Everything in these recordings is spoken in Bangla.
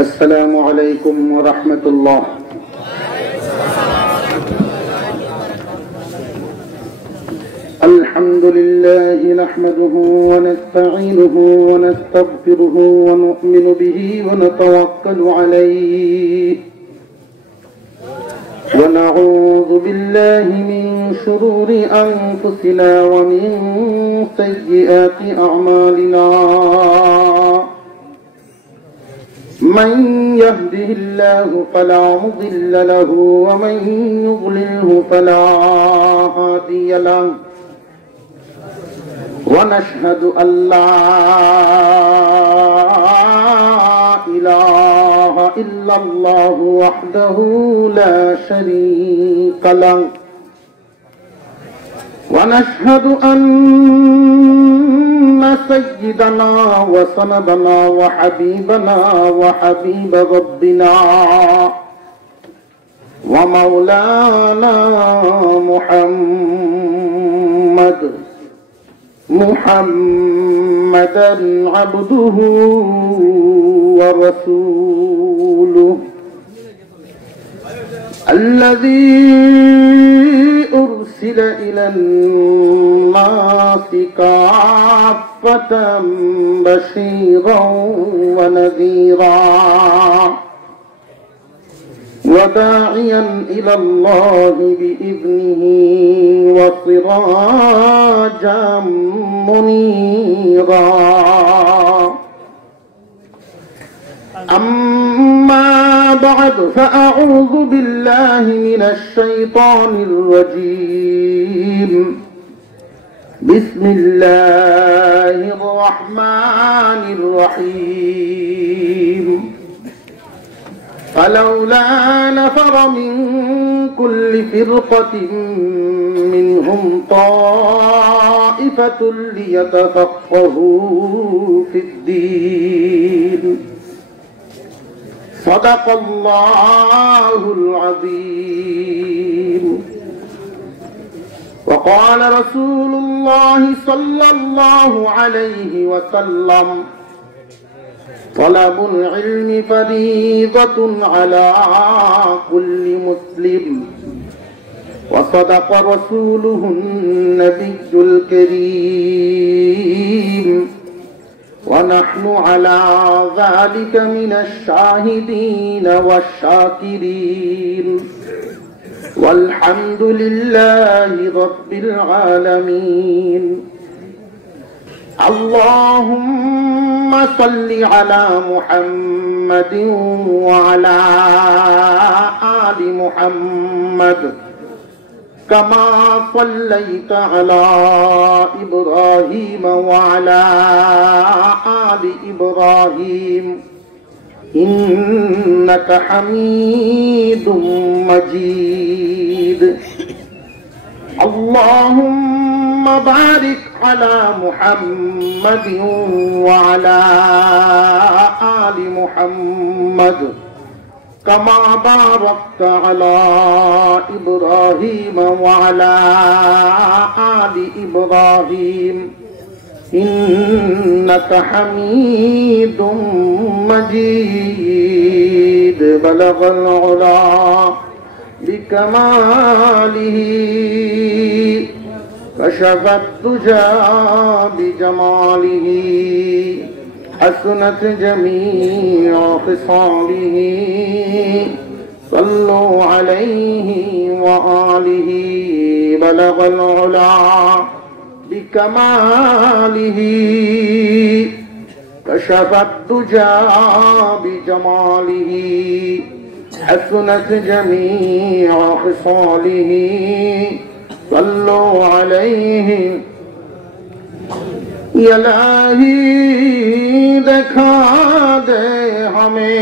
السلام عليكم ورحمة الله. الحمد لله نحمده ونستعينه ونستغفره ونؤمن به ونتوكل عليه ونعوذ بالله من شرور أنفسنا ومن سيئات أعمالنا. من يهده الله فلا مضل له ومن يضلله فلا هادي له. ونشهد أن لا إله إلا الله وحده لا شريك له. ونشهد أن سيدنا وسندنا وحبيبنا وحبيب ربنا ومولانا محمدا عبده ورسوله الذي أرسل إلى الناس كافة بشيرا ونذيرا وداعيا إلى الله بإذنه وسراجا منيرا. أما بعد فأعوذ بالله من الشيطان الرجيم. بسم الله الرحمن الرحيم. فلولا نفر من كل فرقة منهم طائفة ليتفقهوا في الدين. صدق الله العظيم. وقال رسول الله صلى الله عليه وسلم: طلب العلم فريضة على كل مسلم. وصدق رسوله النبي الكريم. ونحن على ذلك من الشاهدين والشاكرين. والحمد لله رب العالمين. اللهم صل على محمد وعلى آل محمد كما صليت على إبراهيم وعلى آل إبراهيم إنك حميد مجيد. اللهم بارك على محمد وعلى آل محمد كما باركت على إبراهيم وعلى آل إبراهيم إنك حميد مجيد. بلغ العلا بكماله كشف الدجى بجماله حسنت جميع خصاله. صلوا عليه وآله. بلغ العلا بكماله كشف الدجى بجماله حسنت جميع خصاله. صلوا عليه. इलाही दिखा दे हमें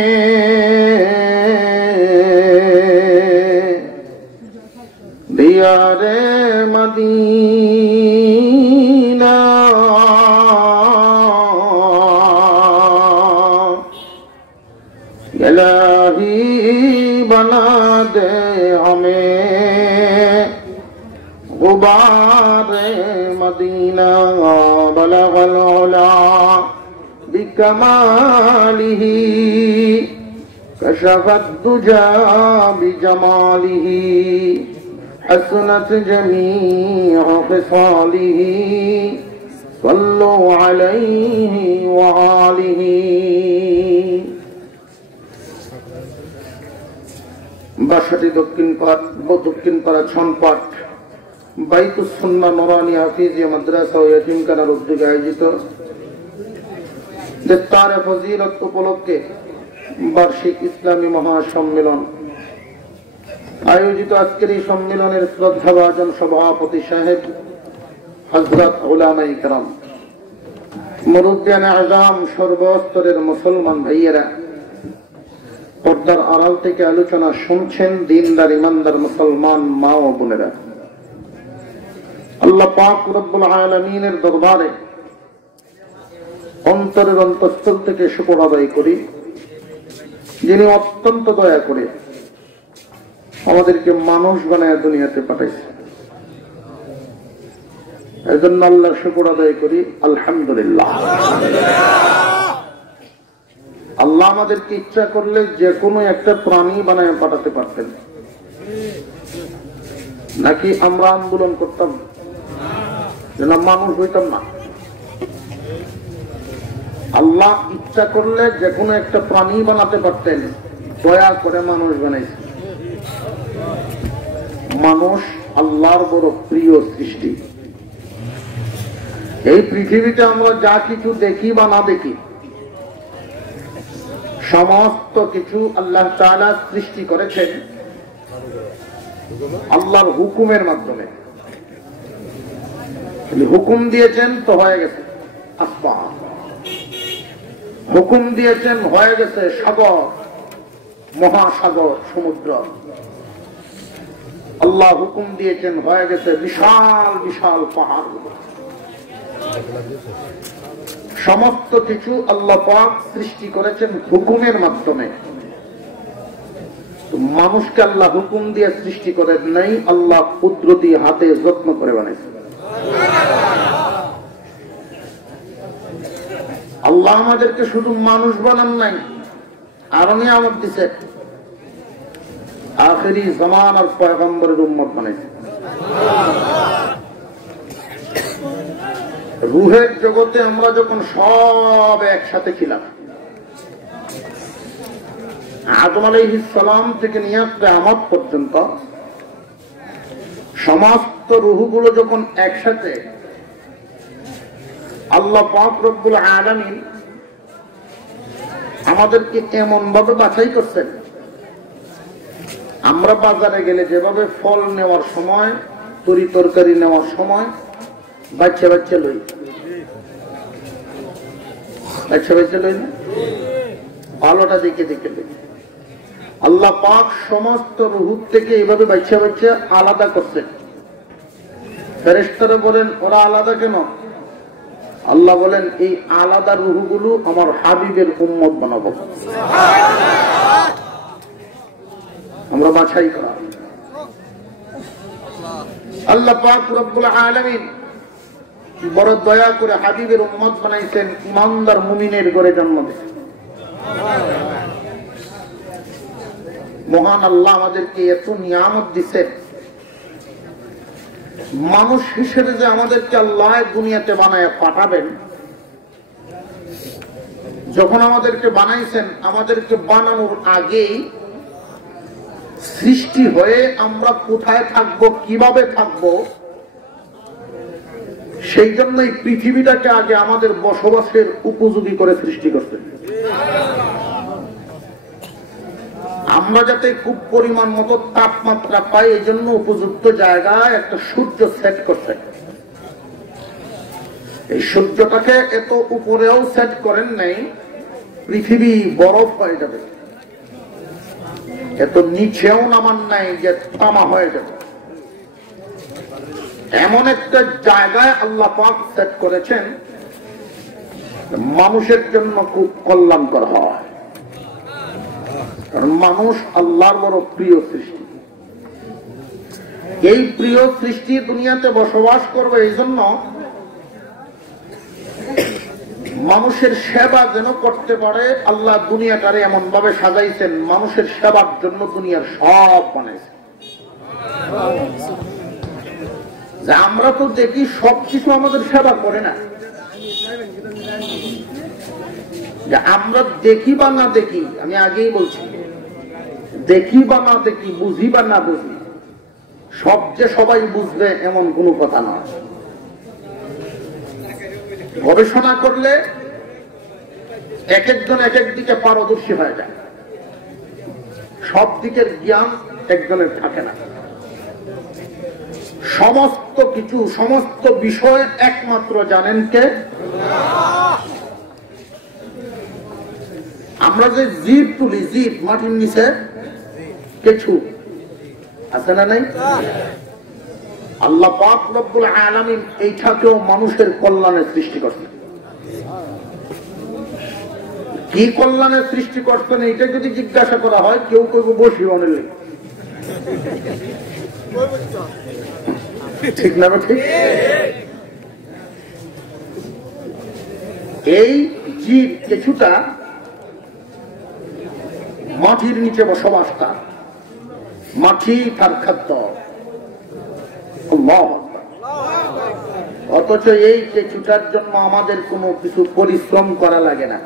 दियारे मदीना। इलाही बना दे हमें गुबार मदीना। बलगल उला बिकमालिही كشف الدجى بجماله حسنت جميع خصاله صلوا عليه وآله বাসাটি দক্ষিণপাড়া ছনপাট বাইতুস সুন্নাহ নুরানী হাফিজিয়া মাদ্রাসা ও ইয়াতীমখানার উদ্যোগে আয়োজিত ইফতারে ফজিলত উপলক্ষে বার্ষিক ইসলামী মহাসম্মেলন আয়োজিত আজকের এই সম্মেলনের শ্রদ্ধাভাজন সভাপতি সাহেব হযরত উলামায়ে কেরাম, মুরব্বিয়ানে আযম, সর্বস্তরের মুসলমান ভাইয়েরা, পর্দার আড়াল থেকে আলোচনা শুনছেন দিনদার ইমানদার মুসলমান মা ও বোনেরা, আল্লাহ পাক রব্বুল আলামিনের দরবারে অন্তরের অন্তঃস্থল থেকে শুকর আদায় করি, যিনি অত্যন্ত দয়া করে আমাদেরকে মানুষ বানায় দুনিয়াতে পাঠাইছে। এজন্য আল্লাহর শুকর আদায় করি, আলহামদুলিল্লাহ। আল্লাহ আমাদেরকে ইচ্ছা করলে যে কোনো একটা প্রাণী বানায় পাঠাতে পারতেন, নাকি আমরা আন্দোলন করতাম যেন মানুষ হইতাম না? আল্লাহ ইচ্ছা করলে যে কোনো একটা প্রাণী বানাতে পারতেন, দয়া করে মানুষ বানাইছে। মানুষ আল্লাহর বড় প্রিয় সৃষ্টি। এই পৃথিবীতে আমরা যা কিছু দেখি বা না দেখি, সমস্ত কিছু আল্লাহ তাআলা সৃষ্টি করেছেন আল্লাহর হুকুমের মাধ্যমে। হুকুম দিয়েছেন তো হয়ে গেছে আসমান, হুকুম দিয়েছেন হয়ে গেছে সাগর, মহাসাগর, সমুদ্র। আল্লাহ হুকুম দিয়েছেন হয়ে গেছে বিশাল বিশাল পাহাড়। সমস্ত কিছু আল্লাহ পাক সৃষ্টি করেছেন হুকুমের মাধ্যমে। মানুষকে আল্লাহ হুকুম দিয়ে সৃষ্টি করেন নাই, আল্লাহ কুদরতি হাতে যত্ন করে বানাইছেন। আল্লাহ আমাদেরকে শুধু মানুষ বানান নাই, আরো নিয়ামত দিছে, আখেরি জামানার পয়গম্বরের উম্মত বানাইছে। রুহের জগতে আমরা যখন সব একসাথে ছিলাম, আদম আলাইহিস সালাম থেকে নিয়ে কিয়ামত পর্যন্ত সমস্ত রূহগুলো যখন একসাথে, আল্লাহ পাক রব্বুল আলামিন আমাদেরকে এমন ভাবে বাছাই করছেন, আমরা বাজারে গেলে যেভাবে ফল নেওয়ার সময়, তরি তরকারি নেওয়ার সময় বাচ্চা বাচ্চা লই, বাচ্চা বাচ্চা লই না, ভালোটা দেখে দেখে লই। আল্লাহ পাক সমস্ত রূহ থেকে এইভাবে বাচ্চা বাচ্চা আলাদা করছেন। ফেরেশতারা বলেন ওরা আলাদা কেন? আল্লাহ বলেন এই আলাদা রূহগুলো আমার হাবিবের উম্মত বানাবো, আমরা বাছাই করা। আল্লাহ পাক রব্বুল আলামিন বড় দয়া করে হাবিবের উম্মত বানাইছেন, ইমানদার মুমিনের ঘরে জন্ম দিয়েছেন। মহান আল্লাহ আমাদেরকে এত নিয়ামত দিচ্ছেন, মানুষ হিসেবে যে আমাদেরকে আল্লাহ দুনিয়াতে বানায় পাঠাবেন, যখন আমাদেরকে বানাইছেন, আমাদেরকে বানানোর আগেই সৃষ্টি হয়ে আমরা কোথায় থাকবো, কিভাবে থাকবো, সেই জন্যই পৃথিবীটাকে আগে আমাদের বসবাসের উপযোগী করে সৃষ্টি করতেন। আমরা যাতে খুব পরিমাণ মতো তাপমাত্রা পাই, এই জন্য উপযুক্ত জায়গায় একটা সূর্য সেট করছে। এই সূর্যটাকে এত উপরেও সেট করেন নাই পৃথিবী বরফ হয়ে যাবে, এত নিচেও নামান নাই যে তামা হয়ে যাবে। এমন একটা জায়গায় আল্লাহ পাক সেট করেছেন মানুষের জন্য খুব কল্যাণকর হয়, কারণ মানুষ আল্লাহর বড় প্রিয় সৃষ্টি। এই প্রিয় সৃষ্টি দুনিয়াতে বসবাস করবে, এই জন্য মানুষের সেবা যেন করতে পারে। আল্লাহ দুনিয়াটারে এমন ভাবে সাজাইছেন, মানুষের সেবার জন্য দুনিয়ার সব বানাইছেন। আমরা তো দেখি সবকিছু আমাদের সেবা করে না। আমরা দেখি বা না দেখি, আমি আগেই বলছি, দেখি বা না দেখি, বুঝি বা না বুঝি, সব যে সবাই বুঝবে এমন কোনো কথা নয়। গবেষণা করলে এক একজন এক এক দিকে পারদর্শী হয়ে যায়, সব দিকের জ্ঞান একজনের থাকে না। সমস্ত কিছু, সমস্ত বিষয় একমাত্র জানেন কে? আমরা যে জীব তুলি, জীব মাটির নিচে কিছু আছে না নাই? আল্লাহ পাক রব্বুল আলামিন এইটাকেও মানুষের কল্যাণের সৃষ্টি করছেন। কি কল্যাণের সৃষ্টি করছেন এইটা যদি জিজ্ঞাসা করা হয়, কেউ কেউ বসি অনেক, ঠিক না? ঠিক। এই জীব কিছুটা মাটির নিচে বসবাস করে, মাটি তার খাদ্য। অথচ এই কিছুটার জন্য আমাদের কোনো কিছু পরিশ্রম করা লাগে না।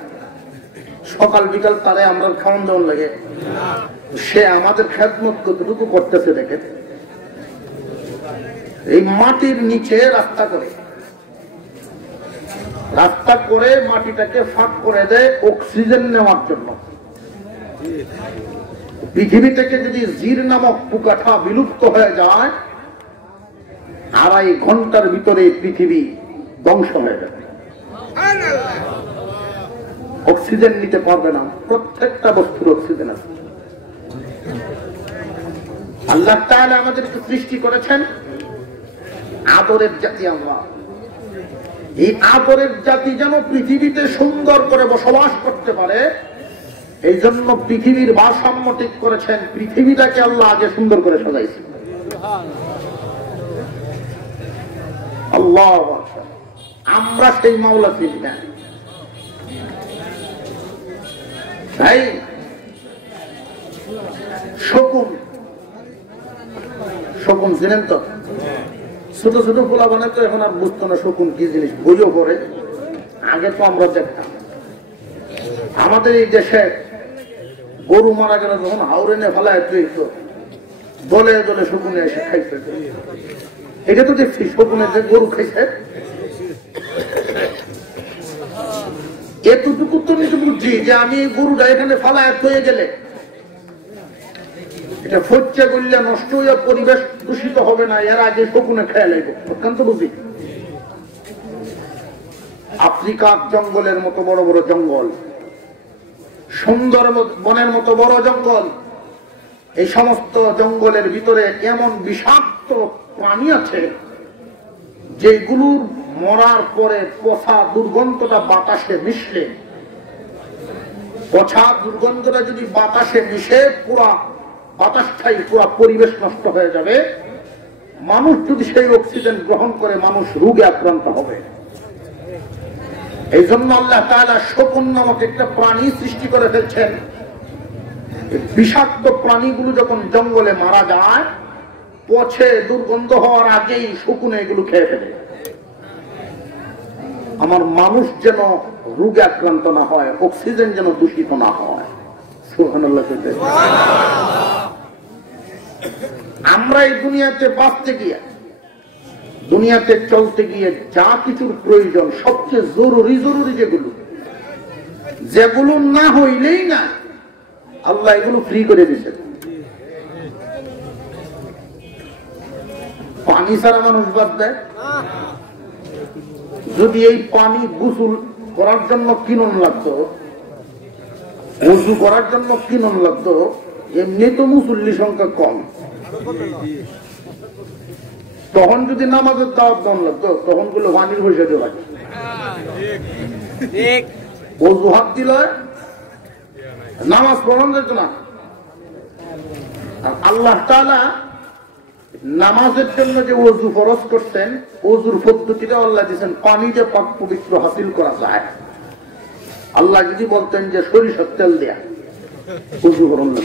সকাল বিকাল তারে আমরা খাওয়ান দাওয়ান লাগে, সে আমাদের খেদমত কতটুকু করতেছে দেখে। এই মাটির নিচে রাস্তা করে মাটিটাকে ফাঁক করে দেয় অক্সিজেন নেওয়ার জন্য। পৃথিবী থেকে যদি জির নামক পোকাটা বিলুপ্ত হয়ে যায়, 2.5 ঘন্টার ভিতরে পৃথিবী ধ্বংস হয়ে যাবে। অক্সিজেন নিতে পারবে না। প্রত্যেকটা বস্তুর অক্সিজেন আছে। আল্লাহ তাআলা আমাদেরকে সৃষ্টি করেছেন আদরের জাতি। আমরা এই আদরের জাতি যেন পৃথিবীতে সুন্দর করে বসবাস করতে পারে, এই জন্য পৃথিবীর ভারসাম্য ঠিক করেছেন। পৃথিবীটাকে আল্লাহ আগে সুন্দর করে সাজাইছেন। আল্লাহু আকবার। আমরা সেই মাওলা চিনি না। তাই শকুন চিনেন তো? ছোট ছোট পোলা বানায় তো এখন আর বুঝতো না শকুন কি জিনিস, বইও করে। আগে তো আমরা দেখতাম। আমাদের এই দেশে গরু মারা গেলে যখন হাওড়ে ফেলায় তো দলে দলে শকুনে এসে খাইছে। এটা তো দেখছি শকুনে যে গরু খাইছে। এতটুকু তো নিতে বুঝছি যে আমি গরুটা এখানে ফালায় হয়ে গেলে এটা ফচ্ছে করলে নষ্ট হয়ে পরিবেশ দূষিত হবে না, এর আগে শকুনে খেয়ে লাগবে। অত্যন্ত বুঝি। আফ্রিকার জঙ্গলের মতো বড় বড় জঙ্গল, সুন্দর বনের মতো বড় জঙ্গল, এই সমস্ত জঙ্গলের ভিতরে এমন বিষাক্ত প্রাণী আছে যেগুলোর মরার পরে পচা দুর্গন্ধটা বাতাসে মিশলে, পচা দুর্গন্ধটা যদি বাতাসে মিশে পুরা বাতাসটাই পুরা পরিবেশ নষ্ট হয়ে যাবে। মানুষ যদি সেই অক্সিজেন গ্রহণ করে, মানুষ রোগে আক্রান্ত হবে। এই জন্য আল্লাহ তাআলা শকুন নামক একটা প্রাণী সৃষ্টি করে ফেলছেন। বিষাক্ত প্রাণীগুলো যখন জঙ্গলে মারা যায়, পচে দুর্গন্ধ হওয়ার আগেই শকুনে এগুলো খেয়ে ফেলে। আমার মানুষ যেন রোগে আক্রান্ত না হয়, অক্সিজেন যেন দূষিত না হয়। সুবহানাল্লাহ। আমরা এই দুনিয়াতে বাঁচতে গিয়ে, দুনিয়াতে চলতে গিয়ে যা কিছুর প্রয়োজন, সবচেয়ে জরুরি যেগুলো না হইলেই না, আল্লাহ এগুলো ফ্রি করে দিয়েছে। পানি ছাড়া মানুষ বাদ দেয়? যদি এই পানি গোসল করার জন্য কিনন লাগতো, ওযু করার জন্য কিনন লাগতো, এমনি তো মুসল্লি সংখ্যা কম, তখন যদি নামাজের দাওয়াত দাম লাগতো, তখন গুলো পানির পয়সা দেওয়া ওযু হাত দিল, নামাজ পড়ানো যেত না। আল্লাহ তাআলা নামাজের জন্য যে ওযু ফরজ করতেন, ওযুর পদ্ধতিটা আল্লাহ দিয়েছেন পানি যে পাক পবিত্র হাসিল করা যায়। আল্লাহ যদি বলতেন যে সরিষার তেল দেয়া উজু করুন না,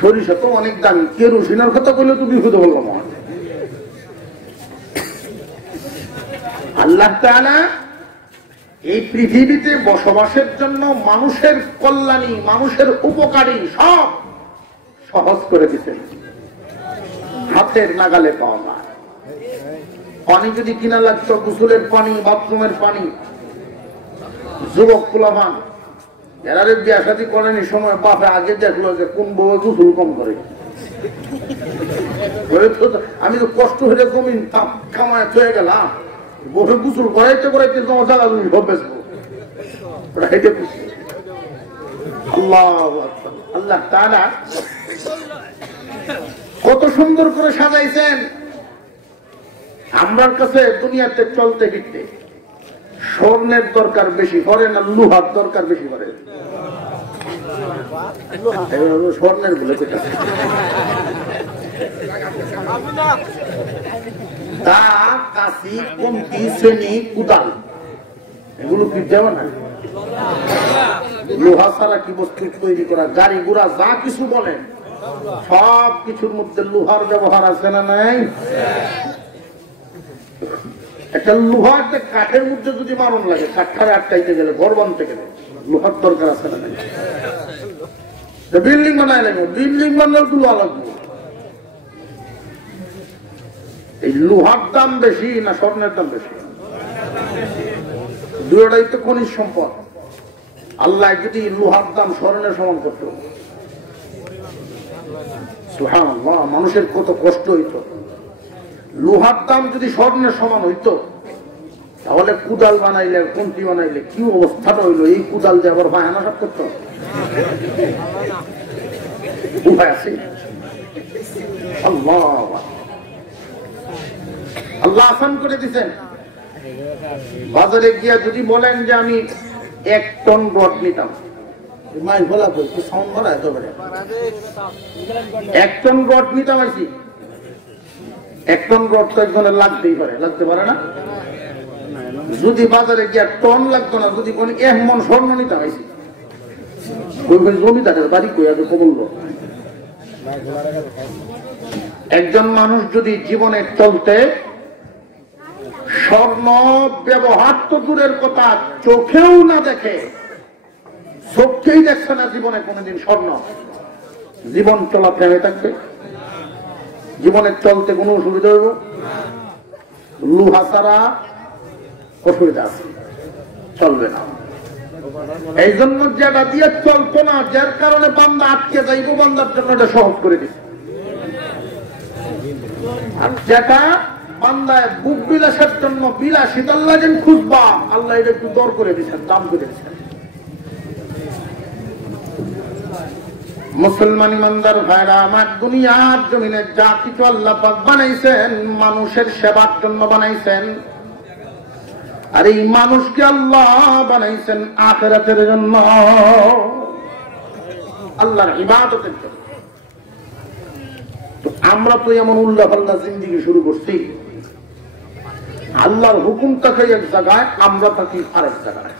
সরিষা তো অনেক দামি, কেরোসিনের কথা বললে তো বিপদে বললাম। আল্লাহ তাআলা এই পৃথিবীতে বসবাসের জন্য মানুষের কল্যাণী, মানুষের উপকারী সব সহজ করে দিতেন, হাতের নাগালে পাওয়া যায়। পানি যদি কিনা লাগতো, গোসলের পানি, বাথরুমের পানি, যুবক পোলাপান এরা বিয়া শাদী করেনি সময় বাপে আগে দেখলো যে কোন বউ গোসল কম করে। আমি তো কষ্ট হয়ে জমিন খামায় চলে গেলাম, বসে গোসল করাইতে করাইতে তোমার জ্বালা তুমি সব বেসবো। আল্লাহ তাআলা কত সুন্দর করে সাজাইছেন। আমরার কাছে দুনিয়াতে চলতে ফিরতে স্বর্ণের দরকার বেশি করে না লোহার দরকার বেশি করে? স্বর্ণের বলে তা কাশি, কমতি, শ্রেণী, কুদাল এগুলো কি দেওয়া না? লোহা ছাড়া কি বস্তু তৈরি করা, গাড়ি ঘোড়া যা কিছু বলেন সব কিছুর মধ্যে লোহার ব্যবহার আছে না নাই? একটা লোহা একটা কাঠের মধ্যে যদি মারণ লাগে, কাঠটারে আটকাইতে গেলে, ঘর বানতে গেলে লোহার দরকার আছে না নাই? বিল্ডিং বানাই লাগবে, বিল্ডিং বানানোর তো লোহা লাগবে। এই লোহার দাম বেশি না স্বর্ণের দাম বেশি? দুটাই তো খনিজ সম্পদ। আল্লাহ যদি লোহার দাম স্বর্ণের সমান করত, সুবহানাল্লাহ, মানুষের কত কষ্ট হইত। লোহার দাম যদি স্বর্ণের সমান হইতো তাহলে কুদাল বানাইলে, কন্টি বানাইলে কি অবস্থাটা হইলো? এই কুদাল দিয়ে আবার বাহানা সব করত, উপায় আছে? আল্লাহ আল্লাহ আসান করে দিচ্ছেন। বাজারে গিয়া যদি বলেন যে আমি 1 টন রড নিতাম, 1 টন রড নিতাম আর কি, 1 টন রড তো একজনের লাগতেই পারে, লাগতে পারে না? যদি বাজারে গিয়া টন লাগতো না, যদি কোন 1 মন স্বর্ণ নিতাম আইসি, জমিদারের বাড়ি কইয়া তো বললো। একজন মানুষ যদি জীবনে চলতে স্বর্ণ ব্যবহার তো দূরের কথা, চোখেও না দেখে, চোখকেই দেখছে না জীবনে কোনদিন স্বর্ণ, জীবন চলা থেমে থাকবে? জীবনে চলতে কোনো অসুবিধা হইব? লোহা ছাড়া অসুবিধা আছে, চলবে না। এই জন্য যেটা দিয়ে চলতো না, যার কারণে বান্দা আটকে যাইব, বান্দার জন্য এটা সহজ করে দিচ্ছে। আর যেটা বান্দায় বুক বিলাসের জন্য বিলাসিতা আল্লাহ যেন খুঁজবা, আল্লাহ এটা একটু দর করে দিচ্ছেন, দাম করে দিচ্ছেন। মুসলমান ইমানদার ভাইরা আমার, দুনিয়ার জমিনে যা কিছু আল্লাহ পাক বানাইছেন মানুষের সেবার জন্য বানাইছেন, আর এই মানুষকে আল্লাহ বানাইছেন আখিরাতের জন্য, আল্লাহর ইবাদতের জন্য। তো আমরা তো এমন উল্লাহ পাল্লা জিন্দেগি শুরু করছি, আল্লাহর হুকুম থাকে এক জায়গায়, আমরা থাকি আরেক জায়গায়।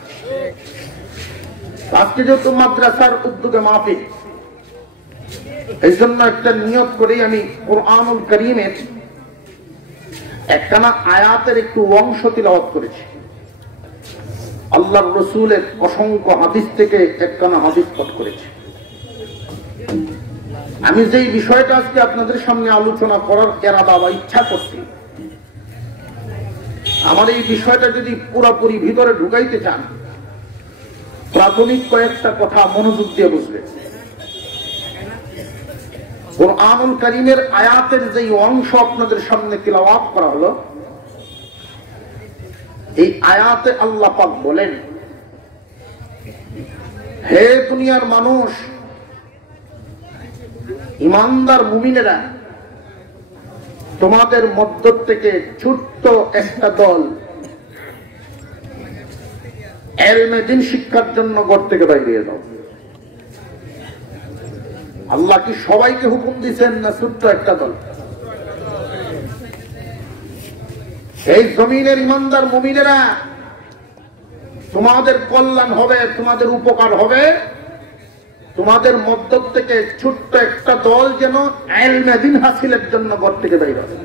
আজকে যেহেতু মাদ্রাসার উদ্যোগে মাহফিল, এই জন্য একটা নিয়ত করেই আমি কুরআনুল কারীমের একখানা আয়াতের একটু অংশ তিলাওয়াত করেছি। আল্লাহর রাসূলের অসংখ্য হাদিস থেকে একখানা হাদিস পাঠ করেছি। আমি যেই বিষয়টা আজকে আপনাদের সামনে আলোচনা করার ইরাদা বা ইচ্ছা করছি, আমার এই বিষয়টা যদি পুরোপুরি ভিতরে ঢুকাইতে চান, প্রাথমিক কয়েকটা কথা মনোযোগ দিয়ে বুঝবেন। কুরআনুল কারীমের আয়াতের যে অংশ আপনাদের সামনে তিলাওয়াত করা হলো, এই আয়াতে আল্লাহ পাক বলেন, হে দুনিয়ার মানুষ, ইমানদার মুমিনেরা, তোমাদের মধ্য থেকে ছোট্ট একটা দল ইলমে দ্বীন শিক্ষার জন্য ঘর থেকে বাইরে যাও। আল্লাহ কি সবাইকে হুকুম দিচ্ছেন না ছোট্ট একটা দল? এই জমিনের ইমানদার মুমিনেরা তোমাদের কল্যাণ হবে, তোমাদের উপকার হবে, তোমাদের মধ্য থেকে ছোট্ট একটা দল যেন ইলমে দ্বীন হাসিলের জন্য ঘর থেকে বের হয়।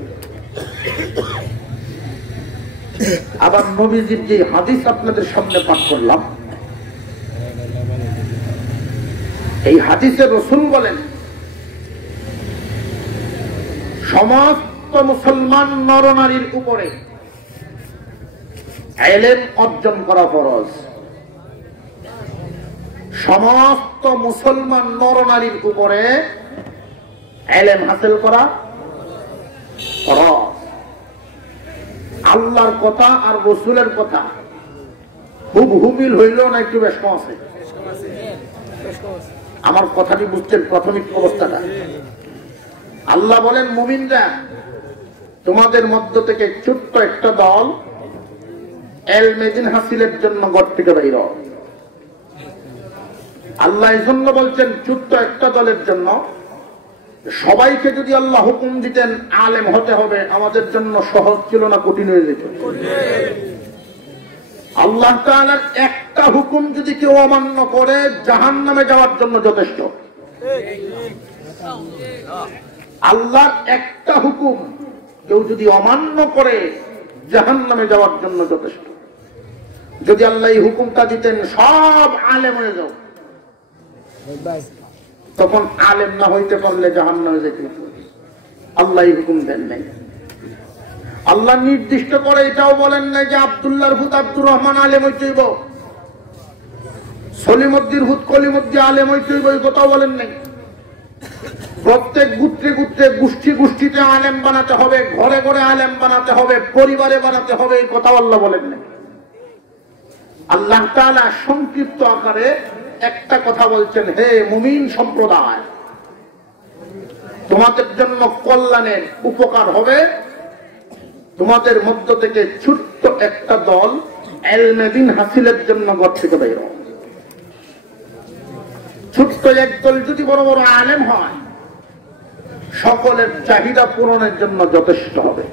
আবার নবীজির যে হাদিস আপনাদের সামনে পাঠ করলাম, এই হাদিসে রাসূল বলেন সমস্ত মুসলমান নরনারীর উপরে ইলম অর্জন করা ফরজ। সমস্ত মুসলমান নরনারীর উপরে ইলম হাসিল করা ফরজ। আল্লাহর কথা আর রাসূলের কথা হুবহু মিল হইল না একটু বেশ কম আছে? আমার কথাটি বুঝছেন প্রাথমিক অবস্থাটা? আল্লাহ বলেন মুমিনরা তোমাদের মধ্য থেকে ছোট্ট একটা দল ইলমে দ্বীন হাসিলের জন্য ঘর থেকে বের হও। আল্লাহ এই জন্য বলছেন ছোট্ট একটা দলের জন্য। সবাইকে যদি আল্লাহ হুকুম দিতেন আলেম হতে হবে, আমাদের জন্য সহজ ছিল না কঠিন হয়ে যেত? আল্লাহ তাআলার একটা হুকুম যদি কেউ অমান্য করে জাহান্নামে যাওয়ার জন্য যথেষ্ট। আল্লাহর একটা হুকুম কেউ যদি অমান্য করে জাহান্নামে যাওয়ার জন্য যথেষ্ট। যদি আল্লাহ এই হুকুমটা দিতেন সব আলেম হয়ে যাও, তখন আলেম না হইতে পারলে জাহান্নামে যেতে হতো। আল্লাহ এই হুকুম দেন নাই। আল্লাহ নির্দিষ্ট করে এটাও বলেন নাই যে আব্দুল্লাহর হুত আব্দুর রহমান আলেম হইতে হইব, সলিমউদ্দিন হুত কলিমউদ্দি আলেম হইতে হইব, এই কথাও বলেন নাই। প্রত্যেক গোত্রে গোত্রে গোষ্ঠী গোষ্ঠীতে আলেম বানাতে হবে, ঘরে ঘরে আলেম বানাতে হবে, পরিবারে বানাতে হবে, এই কথাও আল্লাহ বলেন নাই। আল্লাহ তাআলা সংক্ষিপ্ত আকারে একটা কথা বলছেন, হে মুমিন সম্প্রদায়, তোমাদের জন্য কল্যাণের উপকার হবে, তোমাদের মধ্য থেকে ছোট্ট একটা দল ইলমে দ্বীন হাসিলের জন্য ঘর থেকে বের হও। ছোট্ট এক দল যদি বড় বড় আলেম হয়, সকলের চাহিদা পূরণের জন্য যথেষ্ট হবে।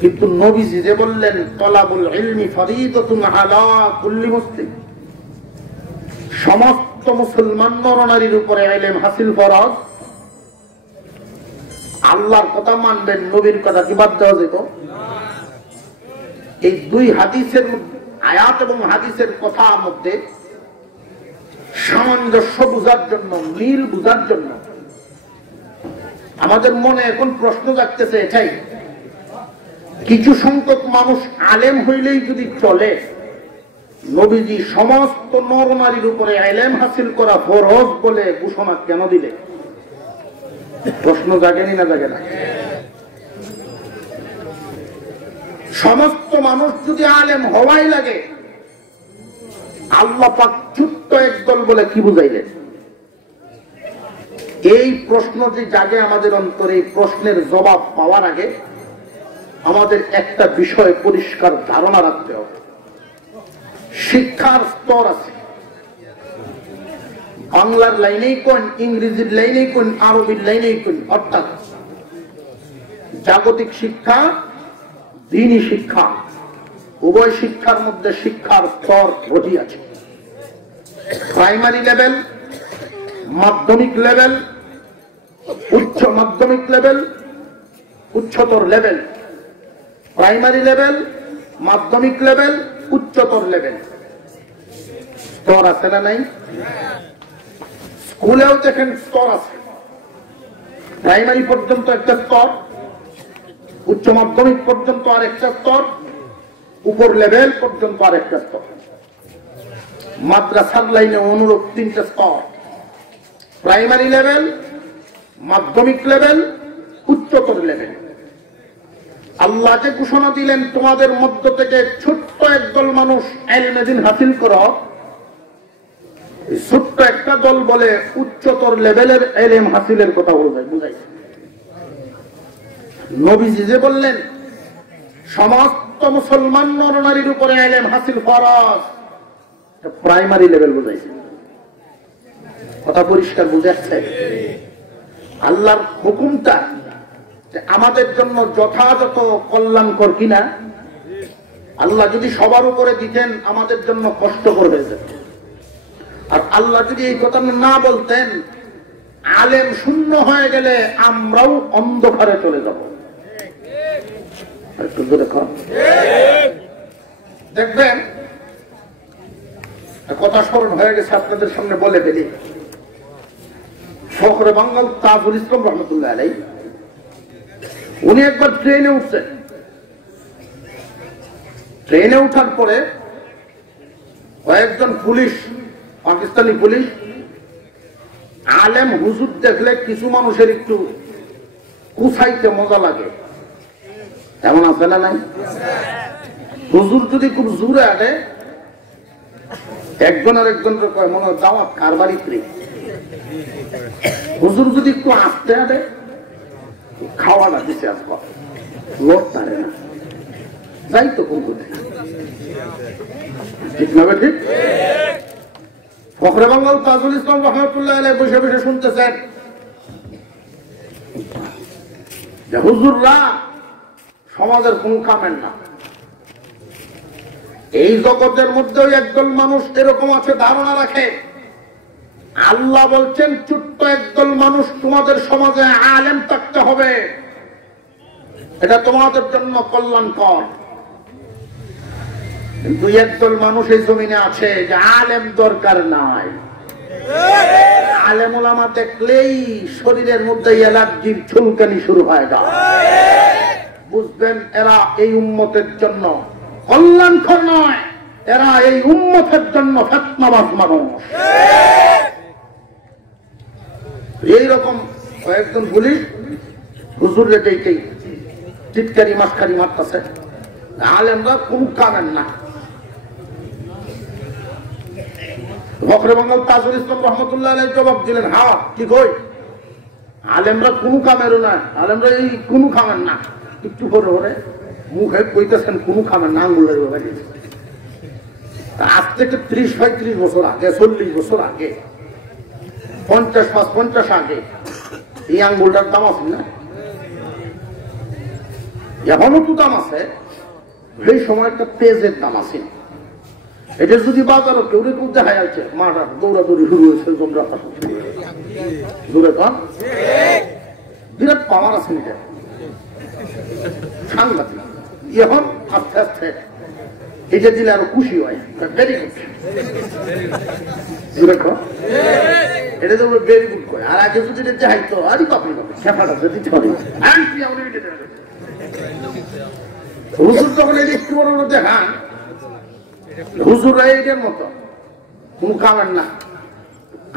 কিন্তু নবীজি যে বললেন তলাবুল ইলমি ফরিদাতুন আলা কুল্লি মুসলিম, সমস্ত মুসলমান নরনারীর উপরে ইলম হাসিল ফরজ। আল্লাহর কথা মানবেন, নবীর কথা কি বাদ দেওয়া যেত? এই দুই হাদিসের আয়াত এবং হাদিসের কথার মধ্যে সামঞ্জস্য বোঝার জন্য, মিল বোঝার জন্য আমাদের মনে এখন প্রশ্ন জাগতেছে এটাই, কিছু সংখ্যক মানুষ আলেম হইলেই যদি চলে, নবীজি সমস্ত নরনারীর উপরে ইলম হাসিল করা ফরজ বলে ঘোষণা কেন দিলে? প্রশ্ন জাগেনি না জাগে না? সমস্ত মানুষ যদি আলেম হওয়াই লাগে, আল্লাহ পাক ছোট্ট একদল বলে কি বুঝাইলেন? এই প্রশ্ন যে জাগে আমাদের অন্তরে, এই প্রশ্নের জবাব পাওয়ার আগে আমাদের একটা বিষয় পরিষ্কার ধারণা রাখতে হবে। শিক্ষার স্তর আছে, বাংলার লাইনেই কোন, ইংরেজির লাইনেই কোন, আরবির লাইনেই কোন, অর্থাৎ জাগতিক শিক্ষা, দ্বীনি শিক্ষা, উভয় শিক্ষার মধ্যে শিক্ষার স্তর রহিয়াছে। প্রাইমারি লেভেল, মাধ্যমিক লেভেল, উচ্চ মাধ্যমিক লেভেল, উচ্চতর লেভেল। প্রাইমারি লেভেল, মাধ্যমিক লেভেল, উচ্চতর লেভেল, স্তর আছে না নাই? স্কুলেও দেখেন স্তর আছে। প্রাইমারি পর্যন্ত একটা স্তর, উচ্চ মাধ্যমিক পর্যন্ত আর একটা স্তর, উপর লেভেল পর্যন্ত আর একটা স্তর। মাদ্রাসার লাইনে অনুরূপ তিনটা স্তর, প্রাইমারি লেভেল, মাধ্যমিক লেভেল, উচ্চতর লেভেল। আল্লাহ যে ঘোষণা দিলেন তোমাদের মধ্য থেকে ছোট্ট একদল মানুষ ইলমে দ্বীন হাসিল করো, ছোট্ট একটা দল বলে উচ্চতর লেভেলের ইলম হাসিলের কথা বুঝাই। নবীজি যে বললেন সমস্ত মুসলমান নরনারীর উপরে ইলম হাসিল ফরজ, প্রাইমারি লেভেল বুঝাইছে। কথা পরিষ্কার বুঝাচ্ছে? আল্লাহর হুকুমটা আমাদের জন্য যথাযথ কল্যাণকর কিনা আল্লাহ যদি সবার উপরে দিতেন আমাদের জন্য কষ্টকর হয়ে যেত। আর আল্লাহ যদি এই কথা না বলতেন, আলেম শূন্য হয়ে গেলে আমরাও অন্ধকারে চলে যাব। একটু জোরে কর। দেখবেন কথা স্মরণ হয়ে গেছে, আপনাদের সামনে বলে ফেলি। ফখরে বাঙ্গাল তাজুল ইসলাম রহমতুল্লাহ আলাইহি, উনি একবার ট্রেনে উঠছেন। ট্রেনে উঠার পরে কয়েকজন পুলিশ, পাকিস্তানি পুলিশ, আলেম হুজুর দেখলে কিছু মানুষের একটু কুছাইতে মজা লাগে, এমন আছে না নাই? হুজুর যদি খুব জোরে আটে, একজন আর একজনের কয় মনে হয় দাওয়াত কার বাড়িতে। হুজুর যদি একটু আসতে আটে, খাওয়াটা দিছে আসবা লোক পারে না, যাই তো কোন ঠিক না? ঠিক। ফখরে বাঙ্গাল তাজুল ইসলাম রহমতুল্লাহ আলাইহি বসে বসে শুনতেছেন যে হুজুররা সমাজের কোন কামের না। এই জগতের মধ্যেও একদল মানুষ এরকম আছে, ধারণা রাখে আল্লাহ বলছেন ছোট্ট একদল মানুষ তোমাদের সমাজে আলেম থাকতে হবে, এটা তোমাদের জন্য কল্যাণকর। কিন্তু একদল মানুষ এই জমিনে আছে যে আলেম দরকার নাই, আলেম ওলামা দেখলেই শরীরের মধ্যে অ্যালার্জির চুলকানি শুরু হয়ে যায়। বুঝবেন এরা এই উম্মতের জন্য কল্যাণকর নয়, এরা এই উম্মতের জন্য ফিতনাবাজ মানুষ। এইরকম কয়েকজন পুলিশ হুজুরের এইটাই টিটকারি মাস্কারি মারতেছে, আলেমরা কোন কামেন না। ফখরে বাঙ্গাল তাজুল ইসলাম রহমতুল্লাহ আলাইহি জবাব দিলেন, হ্যাঁ ঠিক হই, আলেমরা কোন কামেরও না, আলেমরা এই কোন খামেন না। একটু পরে পরে মুখে কইতেছেন কোন খামেন না, আঙ্গুলের ব্যাপারে। আজ থেকে 30-35 বছর আগে, 40 বছর আগে, 50 আগে এই আঙ্গুলটার দাম আছে না? এখনো তো দাম আছে, সেই সময় একটা পেজের দাম আছে। এটা যদি বাজারও কেউ কেউ দেখা যাচ্ছে, মাঠা দৌড়াদৌড়ি শুরু হয়েছে, দূরে কম বিরাট পাওয়ার আছে এটা, সাংঘাতিক। এখন আস্তে আস্তে এটা দিলে আরো খুশি হয়, ভেরি গুড, দূরে কম এটা তো ভেরি গুড কয়। আর আগে যদি দেখাইতো আরে বাপরে বাপরে খেপাটা দিতে পারি হুজুর তখন এটা একটু বড় বড় দেখান, হুজুররা এইটার মতো কোন কামেন না।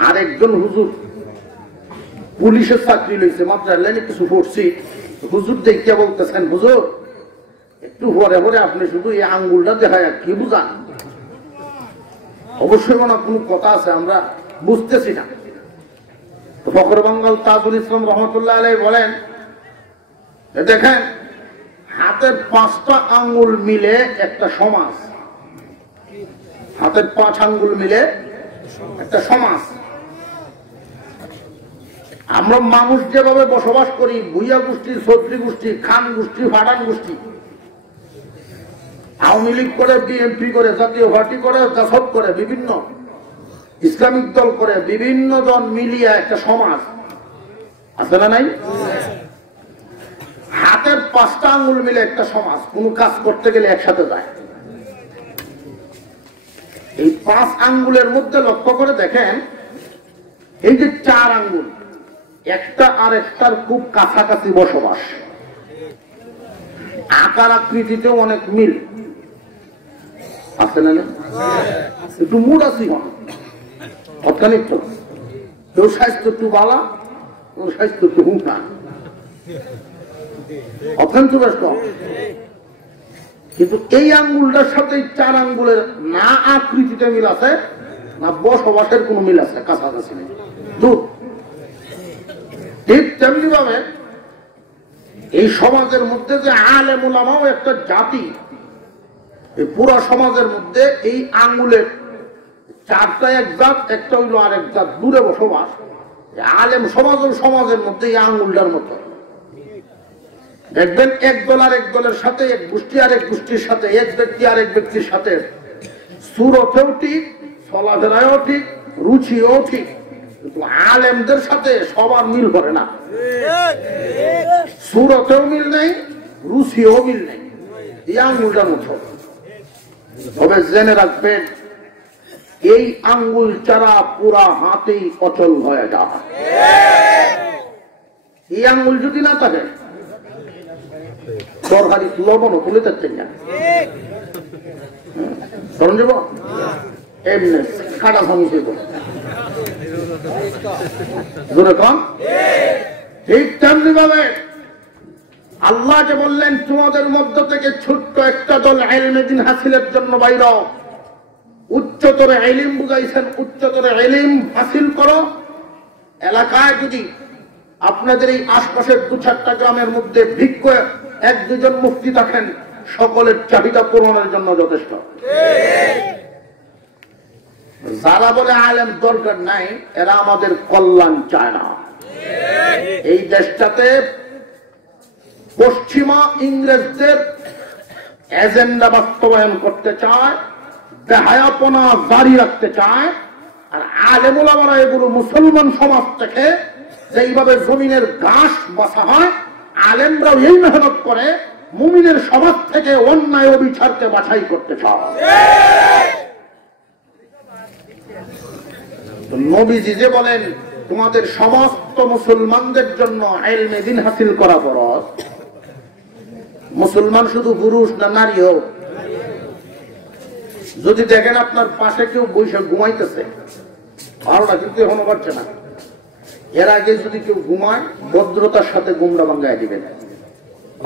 আর একজন হুজুর পুলিশের চাকরি লইছে, মাত্র লাইনে কিছু পড়ছি, হুজুর দেখিয়া বলতেছেন, হুজুর একটু পরে পরে আপনি শুধু এই আঙ্গুলটা দেখায় কি বুঝান? অবশ্যই মনে কোন কথা আছে, আমরা বুঝতেছি না। ফখরে বাঙ্গাল তাজুল ইসলাম রহমতুল্লাহ আলাইহি বলেন, দেখেন হাতের 5টা আঙ্গুল মিলে একটা সমাজ, হাতের 5 আঙ্গুল মিলে একটা সমাজ। আমরা মানুষ যেভাবে বসবাস করি, ভুইয়া গোষ্ঠী, ছত্রী গোষ্ঠী, খান গোষ্ঠী, ফাটান গোষ্ঠী, আওয়ামী লীগ করে, বিএনপি করে, জাতীয় পার্টি করে, জাসদ করে, বিভিন্ন ইসলামিক দল করে, বিভিন্ন জন মিলিয়ে একটা সমাজ আছে না নাই? হাতের 5টা আঙ্গুল মিলে একটা সমাজ, কোন কাজ করতে গেলে একসাথে যায়। এই 5 আঙ্গুলের মধ্যে লক্ষ্য করে দেখেন, এই যে 4 আঙ্গুল, একটা আর একটার খুব কাছাকাছি বসবাস, আকার আকৃতিতেও অনেক মিল আছে না? একটু মুড আছি অর্থানিক, কেউ স্বাস্থ্য একটু বালা, কেউ স্বাস্থ্য একটু হুঙ্কা, অত্যন্ত ব্যস্ত। কিন্তু এই আঙ্গুলটার সাথে 4 আঙ্গুলের না আকৃতিতে মিল আছে, না বসবাসের কোন মিল আছে, কাছাকাছি নেই, দূর। ঠিক তেমনি ভাবে এই সমাজের মধ্যে যে আলেম উলামাও একটা জাতি, এই পুরো সমাজের মধ্যে এই আঙ্গুলের 4টা এক জাত, একটা হইল আর এক জাত, দূরে বসবাস। আলেম সমাজের মধ্যে এই আঙ্গুলটার মতো দেখবেন এক দল আর এক দলের সাথে, এক গোষ্ঠী আর এক গোষ্ঠীর সাথে, এক ব্যক্তি আর এক ব্যক্তির সাথে সুরতেও ঠিক, চলাফেরাও ঠিক, রুচিও ঠিক, কিন্তু আলেমদের সাথে সবার মিল করে না। সুরতেও মিল নেই, রুচিও মিল নেই, এই আঙ্গুলটার মতো। তবে জেনে রাখবেন, এই আঙ্গুল চারা পুরা হাতেই অচল হয়ে যায়। এই আঙ্গুল যদি না থাকে, তরকারি লবণও তুলে যাচ্ছেন না, ধরুন যাব এমনি কাটা ভাঙি ঠিক তেমনি ভাবে আল্লাহ যে বললেন, তোমাদের মধ্য থেকে ছোট্ট একটা দল ইলমে দ্বীন হাসিলের জন্য বাইর হও। উচ্চতর ইলম বুঝাইছেন, উচ্চতর ইলম হাসিল করো। এলাকায় যদি আপনাদের এই আশপাশের 2-4টা গ্রামের মধ্যে ভিক্ষ 1-2 জন মুফতি থাকেন, সকলের চাহিদা পূরণের জন্য যথেষ্ট। যারা বলে আলেম দরকার নাই, এরা আমাদের কল্যাণ চায় না। এই দেশটাতে পশ্চিমা ইংরেজদের এজেন্ডা বাস্তবায়ন করতে চায়, বেহায়াপনা জারি রাখতে চায়। আর আলেম ওলামারা এগুলো মুসলমান সমাজ থেকে যেইভাবে জমিনের ঘাস বাছা হয়, আলেমরাও এই মেহনত করে মুমিনের সমাজ থেকে অন্যায় অবিচারকে বাছাই করতে চায়। নবীজি যে বলেন, তোমাদের সমস্ত মুসলমানদের জন্য ইলমে দ্বীন হাসিল করা ফরজ। মুসলমান শুধু পুরুষ না নারীও? যদি দেখেন আপনার পাশে কেউ বৈশাখ ঘুমাইতেছে, ভালোটা কিন্তু এখনো পারছে না, এর আগে যদি কেউ ঘুমায়, ভদ্রতার সাথে ঘুমটা ভাঙ্গায় দিবেন।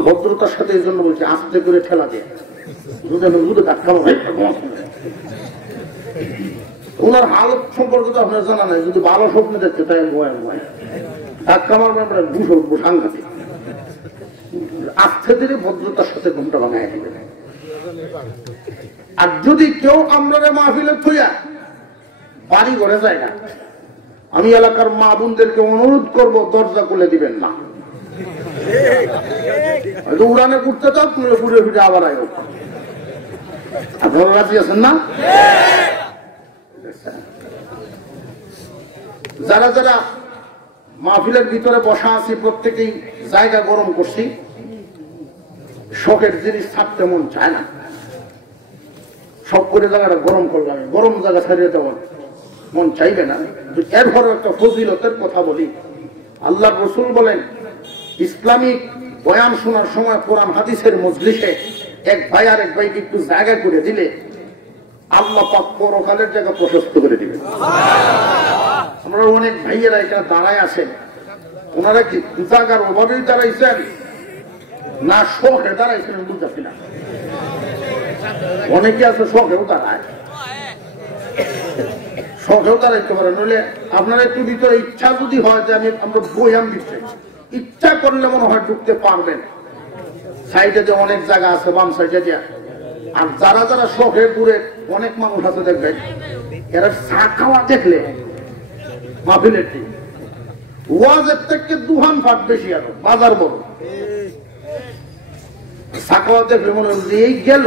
ভদ্রতার সাথে এই জন্য বলছে, আস্তে করে ঠেলা দিয়ে ওনার হালত সম্পর্কে তো আপনার জানা নাই। যদি ভালো স্বপ্ন দেখছে তাই ধাক্কা মারবেন, দুশো উঠবো সাংঘাতিক। আস্তে ধীরে ভদ্রতার সাথে ঘুমটা ভাঙায় দিবেন। আর যদি কেউ আমরা মাহফিলে থইয়া বাড়ি ঘরে যায় না, আমি এলাকার মা বোনদেরকে অনুরোধ করব, দরজা খুলে দিবেন না। উড়ানে ঘুরতে চাও, ঘুরে ফিরে আবার আয়। আপনারা রাজি আছেন না? যারা যারা মাহফিলের ভিতরে বসা আছি, প্রত্যেকেই জায়গা গরম করছি। শখের জিনিস থাকতে মন চায় না, সব করে জায়গাটা গরম করলাম, গরম জায়গা ছাড়িয়ে দেওয়ার মন চাইবে না। এর ঘরে একটা ফজিলতের কথা বলি। আল্লাহর রাসূল বলেন, ইসলামিক বয়ান শোনার সময় কোরআন হাদিসের মজলিসে এক ভাই আর এক ভাইকে একটু জায়গা করে দিলে আল্লাহ পাক পরকালের জায়গা প্রশস্ত করে দিবেন। আমরা অনেক ভাইয়েরা এখানে দাঁড়ায় আছেন, ওনারা কি জায়গার অভাবেই দাঁড়াইছেন না শখে দাঁড়াইছেন বুঝতেছি না। অনেকে আছে শখেও দাঁড়ায়, শখেও দাঁড়াইতে পারে। নইলে আপনার একটু ভিতরে ইচ্ছা যদি হয় যে আমরা বয়ান দিচ্ছি, ইচ্ছা করলে মনে হয় ঢুকতে পারবেন। সাইডে যে অনেক জায়গা আছে, বাম সাইডে যে। আর যারা যারা শখে দূরে অনেক মানুষ আছে দেখবেন, এরা চা খাওয়া দেখলে মাহফিলের ঠিক ওয়াজের থেকে দুহান ফাট বেশি, আরো বাজার বড়। চা খাওয়া দেখলে মনে হয় এই গেল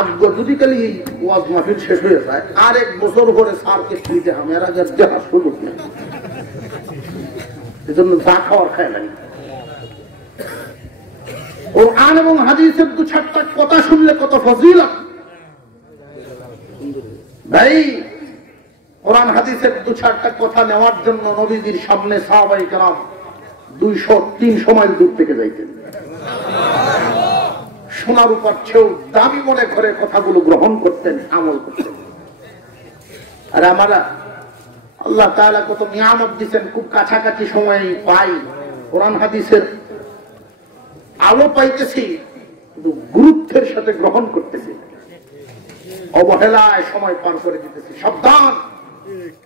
আব্দ। যদি খালি ওয়াজ মাহফিল শেষ হয়ে যায়, আর 1 বছর পরে সারকে ফ্রিতে আমি আর আগে দেখা সুযোগ নেই। এই জন্য চা খাওয়ার খেয়াল নেই। কোরআন এবং হাদিসের 2-4টা কথা শুনলে কত ফজিলত ভাই। কোরআন হাদিসের 2-4টা কথা নেওয়ার জন্য নবীজির সামনে সাহাবায়ে কেরাম 200-300 মাইল দূর থেকে যাইতেন। সোনার উপর চেয়েও দামি মনে করে কথাগুলো গ্রহণ করতেন, আমল করতেন। আর আমরা আল্লাহ তাআলা কত নিয়ামত দিচ্ছেন, খুব কাছাকাছি সময় পাই, কোরআন হাদিসের আলো পাইতেছি, কিন্তু গুরুত্বের সাথে গ্রহণ করতেছি, অবহেলায় সময় পার করে দিতেছি। সাবধান,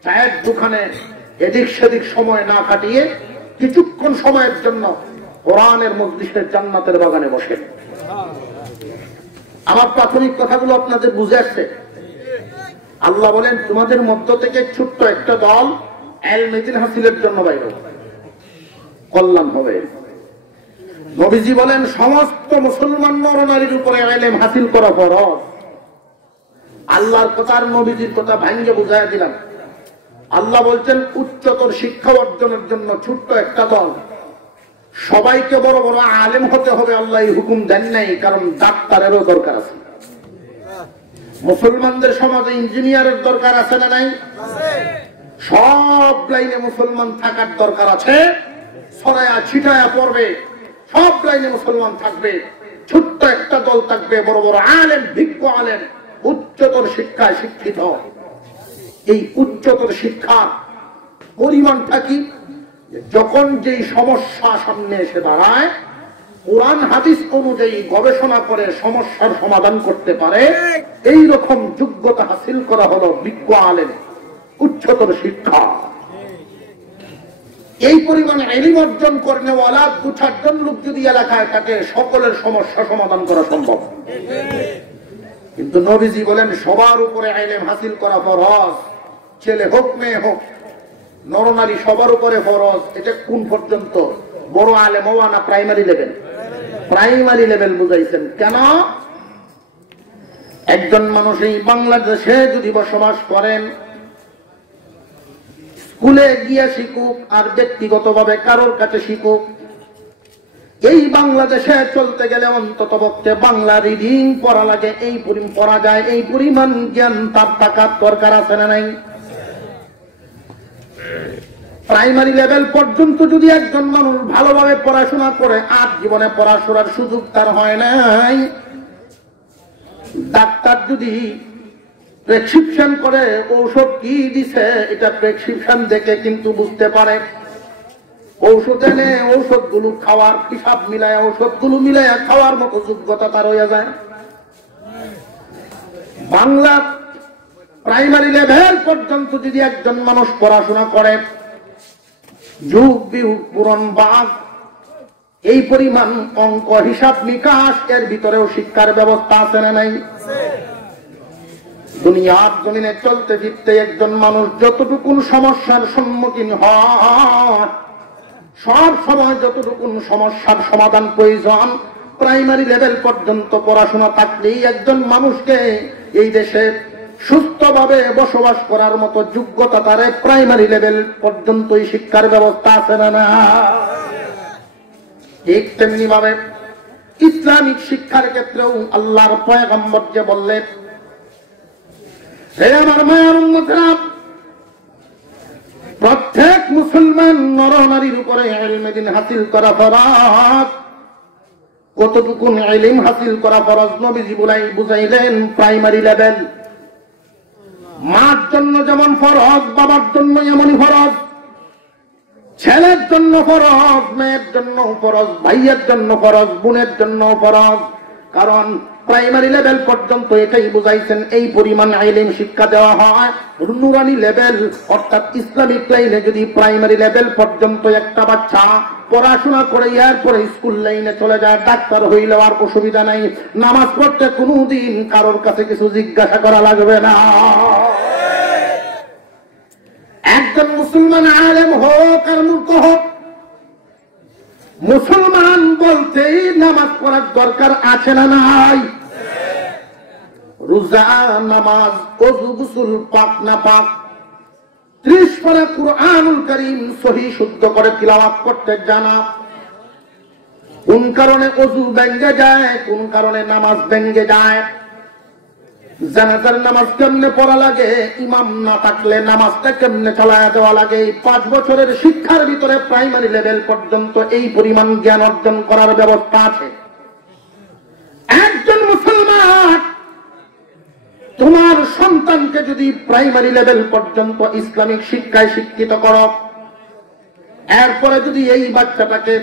চায়ের দোকানে এদিক সেদিক সময় না কাটিয়ে কিছুক্ষণ সময়ের জন্য কোরআনের মজলিসের জান্নাতের বাগানে বসেন। আমার প্রাথমিক কথাগুলো আপনাদের বুঝে আসছে। আল্লাহ বলেন, তোমাদের মধ্য থেকে ছোট্ট একটা দল ইলমে দ্বীন হাসিলের জন্য বাইর, কল্যাণ হবে। নবীজি বলেন সমস্ত মুসলমান নরনারীর উপরে ইলম হাসিল করা ফরজ। আল্লাহর কথা আর নবীজির কথা ভাঙ্গে বুঝাইয়া দিলাম। আল্লাহ বলছেন উচ্চতর শিক্ষা অর্জনের জন্য ছোট্ট একটা দল, সবাইকে বড় বড় আলেম হতে হবে আল্লাহ এই হুকুম দেন নাই, কারণ ডাক্তারেরও দরকার আছে। মুসলমানদের সমাজে ইঞ্জিনিয়ারের দরকার আছে না নাই? সব লাইনে মুসলমান থাকার দরকার আছে। ছড়ায়া ছিটায়া পড়বে, সব লাইনে মুসলমান থাকবে। ছোট্ট একটা দল থাকবে বড় বড় আলেম, ভিজ্ঞ আলেম, উচ্চতর শিক্ষায় শিক্ষিত। এই উচ্চতর শিক্ষার পরিমাণটা কি? যখন যেই সমস্যা সামনে এসে দাঁড়ায়, কোরআন হাদিস অনুযায়ী গবেষণা করে সমস্যার সমাধান করতে পারে, এই রকম যোগ্যতা হাসিল করা হলো বিজ্ঞ আলেম, উচ্চতর শিক্ষা। এই পরিমাণ ইলম অর্জন করে নেওয়ালা 2-4 জন লোক যদি এলাকায় থাকে, সকলের সমস্যা সমাধান করা সম্ভব। কিন্তু নবীজি বলেন সবার উপরে ইলম হাসিল করা ফরজ, ছেলে হোক মেয়ে হোক, নরনারী সবার উপরে ফরজ। এটা কোন পর্যন্ত? বড় আলেম হওয়া না প্রাইমারি লেভেল? প্রাইমারি লেভেল বুঝাইছেন কেন? একজন মানুষ এই বাংলাদেশে যদি বসবাস করেন, স্কুলে গিয়ে শিখুক আর ব্যক্তিগতভাবে কারোর কাছে শিখুক, এই বাংলাদেশে চলতে গেলে অন্তত পক্ষে বাংলা রিডিং পড়া লাগে, এই পড়া যায়, এই পরিমাণ জ্ঞান তার টাকার দরকার আছে না নাই? প্রাইমারি লেভেল পর্যন্ত যদি একজন মানুষ ভালোভাবে পড়াশোনা করে, আর জীবনে পড়াশোনার সুযোগ তার হয় নাই, ডাক্তার যদি প্রেসক্রিপশন করে ঔষধ কি দিছে, এটা প্রেসক্রিপশন দেখে কিন্তু বুঝতে পারে। ঔষধ এনে ঔষধগুলো খাওয়ার হিসাব মিলায়, ঔষধগুলো মিলায় খাওয়ার মতো যোগ্যতা তার হয়ে যায়। বাংলা প্রাইমারি লেভেল পর্যন্ত যদি একজন মানুষ পড়াশোনা করে, যুগ বিহুগ পুরন বাঘ, এই পরিমাণ অঙ্ক হিসাব নিকাশ, এর ভিতরেও শিক্ষার ব্যবস্থা আছে না নাই? দুনিয়ার জমিনে চলতে ফিরতে একজন মানুষ যতটুকু সমস্যার সম্মুখীন হয়, সব সময় যতটুকু সমস্যার সমাধান প্রয়োজন, প্রাইমারি লেভেল পর্যন্ত পড়াশোনা থাকলেই একজন মানুষকে এই দেশে সুস্থভাবে বসবাস করার মতো যোগ্যতা তার প্রাইমারি লেভেল পর্যন্তই শিক্ষার ব্যবস্থা আছে না? ঠিক তেমনি ভাবে ইসলামিক শিক্ষার ক্ষেত্রেও আল্লাহর পয়গম্বর যে বললেন, হে আমার মায়ের উম্মতেরা, প্রত্যেক মুসলমান নরনারীর উপরে ইলমে দ্বীন হাসিল করা ফরজ। কতটুকু ইলম হাসিল করা ফরজ নবীজি বুঝাইলেন প্রাইমারি লেভেল। মার জন্য যেমন ফরজ, বাবার জন্য এমনই ফরজ, ছেলের জন্য ফরজ, মেয়ের জন্য ফরজ, ভাইয়ের জন্য ফরজ, বোনের জন্য ফরজ। কারণ প্রাইমারি লেভেল পর্যন্ত এটাই বুঝাইছেন, এই পরিমাণ ইলম শিক্ষা দেওয়া হয়। নুরানি লেভেল অর্থাৎ ইসলামিক লাইনে যদি প্রাইমারি লেভেল পর্যন্ত একটা বাচ্চা পড়াশোনা করে এরপরে স্কুল লাইনে চলে যায়, ডাক্তার হইলেও আর অসুবিধা নাই, নামাজ পড়তে কোনোদিন কারোর কাছে কিছু জিজ্ঞাসা করা লাগবে না। একজন মুসলমান আলেম হোক আর মূর্খ হোক, মুসলমান বলতেই নামাজ পড়ার দরকার আছে না নাই? রোজা, নামাজ, ওযু, গোসল, পাক না পাক, 30 পারা কুরআনুল কারীম সহিহ শুদ্ধ করে তিলাওয়াত করতে জানা। কোন কারণে ওযু ভেঙে যায়, কোন কারণে নামাজ ভেঙে যায়, জানাজার নামাজ কেমনে পড়া লাগে, ইমাম না থাকলে নামাজটা কেমনে চালায়া দেওয়া লাগে, 5 বছরের শিক্ষার ভিতরে প্রাইমারি লেভেল পর্যন্ত এই পরিমাণ জ্ঞান অর্জন করার ব্যবস্থা আছে। একজন মুসলমান তোমার সন্তানকে যদি প্রাইমারি লেভেল পর্যন্ত ইসলামিক শিক্ষায় শিক্ষিত করো, এরপরে যদি এই বাচ্চাটাকে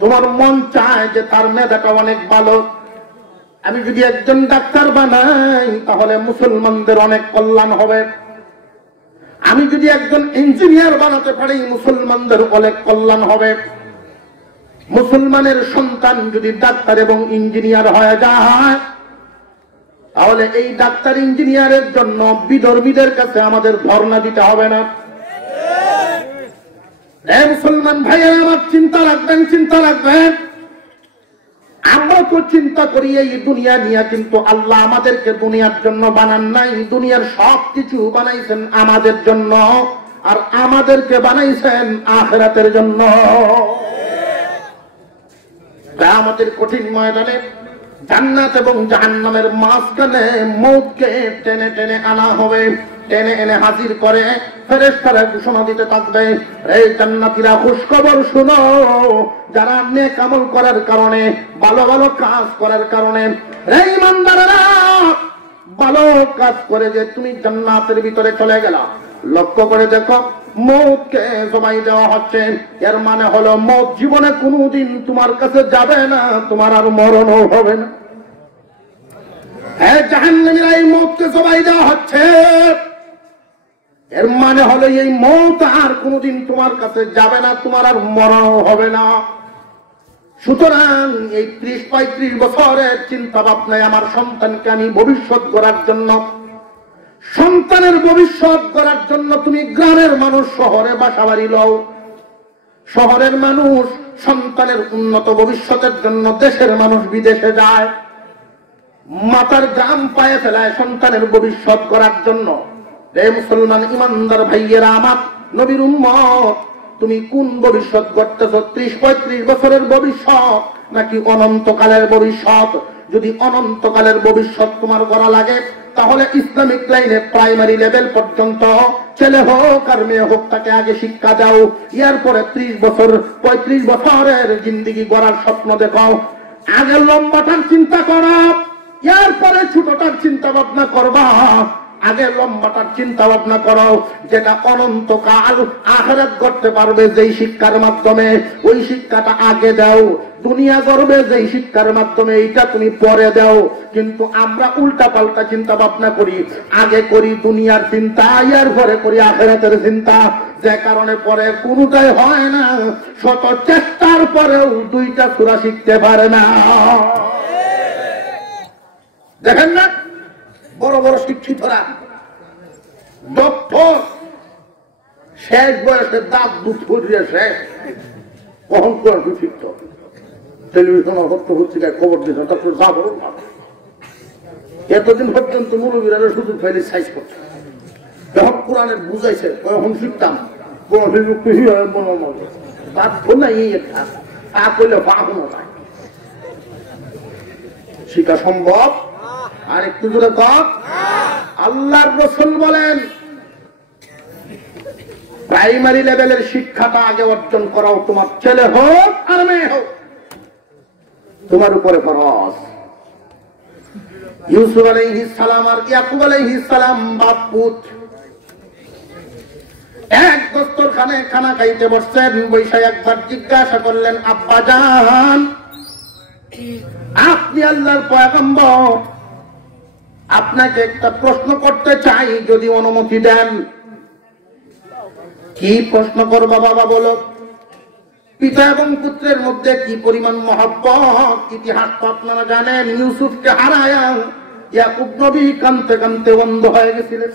তোমার মন চায় যে তার মেধাটা অনেক ভালো, আমি যদি একজন ডাক্তার বানাই তাহলে মুসলমানদের অনেক কল্যাণ হবে, আমি যদি একজন ইঞ্জিনিয়ার বানাতে পারি মুসলমানদের অনেক কল্যাণ হবে, মুসলমানের সন্তান যদি ডাক্তার এবং ইঞ্জিনিয়ার হয়ে যায়, তাহলে এই ডাক্তার ইঞ্জিনিয়ারের জন্য বিধর্মীদের কাছে আমাদের ধর্ণা দিতে হবে না। মুসলমান ভাইয়েরা আমার চিন্তা রাখবেন, চিন্তা রাখবেন, আমরা তো চিন্তা করি এই দুনিয়া নিয়ে, কিন্তু আল্লাহ আমাদেরকে দুনিয়ার জন্য বানান নাই, দুনিয়ার সব কিছু বানাইছেন আমাদের জন্য, আর আমাদেরকে বানাইছেন আখিরাতের জন্য। কিয়ামতের কঠিন ময়দানে জান্নাত এবং জাহান্নামের মাঝখানে মউতকে টেনে টেনে আনা হবে, টেনে এনে হাজির করে ফেরেশতারা ঘোষণা দিতে থাকবে, এই জান্নাতীরা খুশখবর শুনো, যারা নেক আমল করার কারণে, ভালো ভালো কাজ করার কারণে, এই ইমানদারেরা ভালো কাজ করে যে তুমি জান্নাতের ভিতরে চলে গেলা, লক্ষ্য করে দেখো মউতকে জবাই দেওয়া হচ্ছে। এর মানে হলো মউত জীবনে কোনোদিন তোমার কাছে যাবে না, তোমার আর মরণও হবে না। হ্যাঁ, জাহান্নামীরা এই মউতকে জবাই দেওয়া হচ্ছে, এর মানে হলো এই মউত আর কোনোদিন তোমার কাছে যাবে না, তোমার আর মরণও হবে না। সুতরাং এই 30-35 বছরের চিন্তা ভাবনায় আমার সন্তানকে আমি ভবিষ্যৎ গড়ার জন্য, সন্তানের ভবিষ্যৎ গড়ার জন্য তুমি গ্রামের মানুষ শহরে বাসা বাড়ি লও, শহরের মানুষ সন্তানের উন্নত ভবিষ্যতের জন্য দেশের মানুষ বিদেশে যায়, মাতার গ্রাম পায়ে ফেলায় সন্তানের ভবিষ্যৎ গড়ার জন্য। রে মুসলমান ইমানদার ভাইয়েরা আমার, নবীর উম্মত, তুমি কোন ভবিষ্যৎ গড়তেছ? 30-35 বছরের ভবিষ্যৎ নাকি অনন্তকালের ভবিষ্যৎ? যদি অনন্তকালের ভবিষ্যৎ তোমার করা লাগে, তাহলে ইসলামিক লাইনে প্রাইমারি লেভেল পর্যন্ত ছেলে হোক আর মেয়ে হোক তাকে আগে শিক্ষা দাও, এরপরে 30-35 বছরের জিন্দিগি গড়ার স্বপ্ন দেখাও। আগে লম্বাটার চিন্তা করো, এরপরে ছোটটার চিন্তা ভাবনা করবা। আগে লম্বাটার চিন্তা ভাবনা করো, যেটা অনন্তকাল আখিরাত করতে পারবে যেই শিক্ষার মাধ্যমে, ওই শিক্ষাটা আগে দাও। দুনিয়া করবে যেই শিক্ষার মাধ্যমে, এইটা তুমি পরে দাও। কিন্তু আমরা উল্টা পাল্টা চিন্তা ভাবনা করি, আগে করি দুনিয়ার চিন্তা, এরপরে করি আখিরাতের চিন্তা, যে কারণে পরে কোনটাই হয় না। শত চেষ্টার পরেও 2টা সূরা শিখতে পারে না। দেখেন না, বড় বড় শিক্ষিতরা, ডক্টর, শেষ বয়সে দাঁত দুধ করিয়ে শেষ, কখন করে শিখত, টেলিভিশন পত্রিকায় খবর দিত, তারপর যা বড় না। এতদিন পর্যন্ত মুরব্বীরা সুযোগ পাইলে সাইজ করত, যখন কোরআনের বুঝাইছে তখন শিখতাম। দাঁত নাই তা করলে পাবো না, শিখা সম্ভব। আর একটু দূরে কম, আল্লাহর রাসূল বলেন প্রাইমারি লেভেলের শিক্ষাটা আগে অর্জন করাও, তোমার ছেলে হোক আর মেয়ে হোক, তোমার উপরে ফরজ। ইউসুফ আলাইহিস সালাম আর ইয়াকুব আলাইহিস সালাম বাপ পুত এক দস্তরখানে খানা খাইতে বসছেন। বৈশা একবার জিজ্ঞাসা করলেন, আব্বা জান, আপনি আল্লাহর পয়গম্বর, আপনাকে একটা প্রশ্ন করতে চাই, যদি অনুমতি দেন। কি প্রশ্ন করবা বাবা, বলো। পিতা এবং পুত্রের মধ্যে কি পরিমাণ মহব্বত, ইতিহাস তো আপনারা জানেন। ইউসুফকে হারায়া ইয়াকুব নবী কাঁদতে কাঁদতে অন্ধ হয়ে গেছিলেন।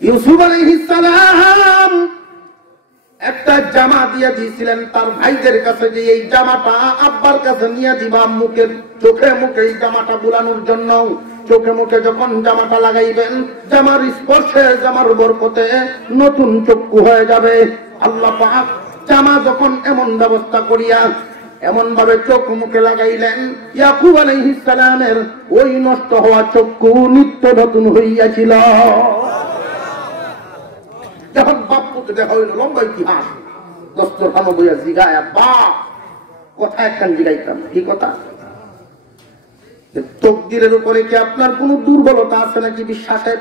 ইউসুফ আলাইহিস সালাম একটা জামা দিয়ে দিয়েছিলেন তার ভাইদের কাছে, যে এই জামাটা আব্বার কাছে নিয়ে দিবা, মুখে চোখে মুখে এই জামাটা বুলানোর জন্য। চোখে মুখে যখন জামাটা লাগাইবেন, জামার স্পর্শে, জামার বরকতে নতুন চক্ষু হয়ে যাবে। আল্লাহ পাক জামা যখন এমন ব্যবস্থা করিয়া এমন ভাবে চোখ মুখে লাগাইলেন, ইয়াকুব আলাইহিস সালামের ওই নষ্ট হওয়া চক্ষু নিত্য নতুন হইয়াছিল। যখন বাপ পুত্র দেখা হইল, লম্বা ইতিহাস, দস্তরখানা বইয়া জিগায়, বাপ কথা একখান জিগাইতাম, কি কথা? তকদিরের উপরে কি আপনার কোন দুর্বলতা আছে নাকি বিশ্বাসের?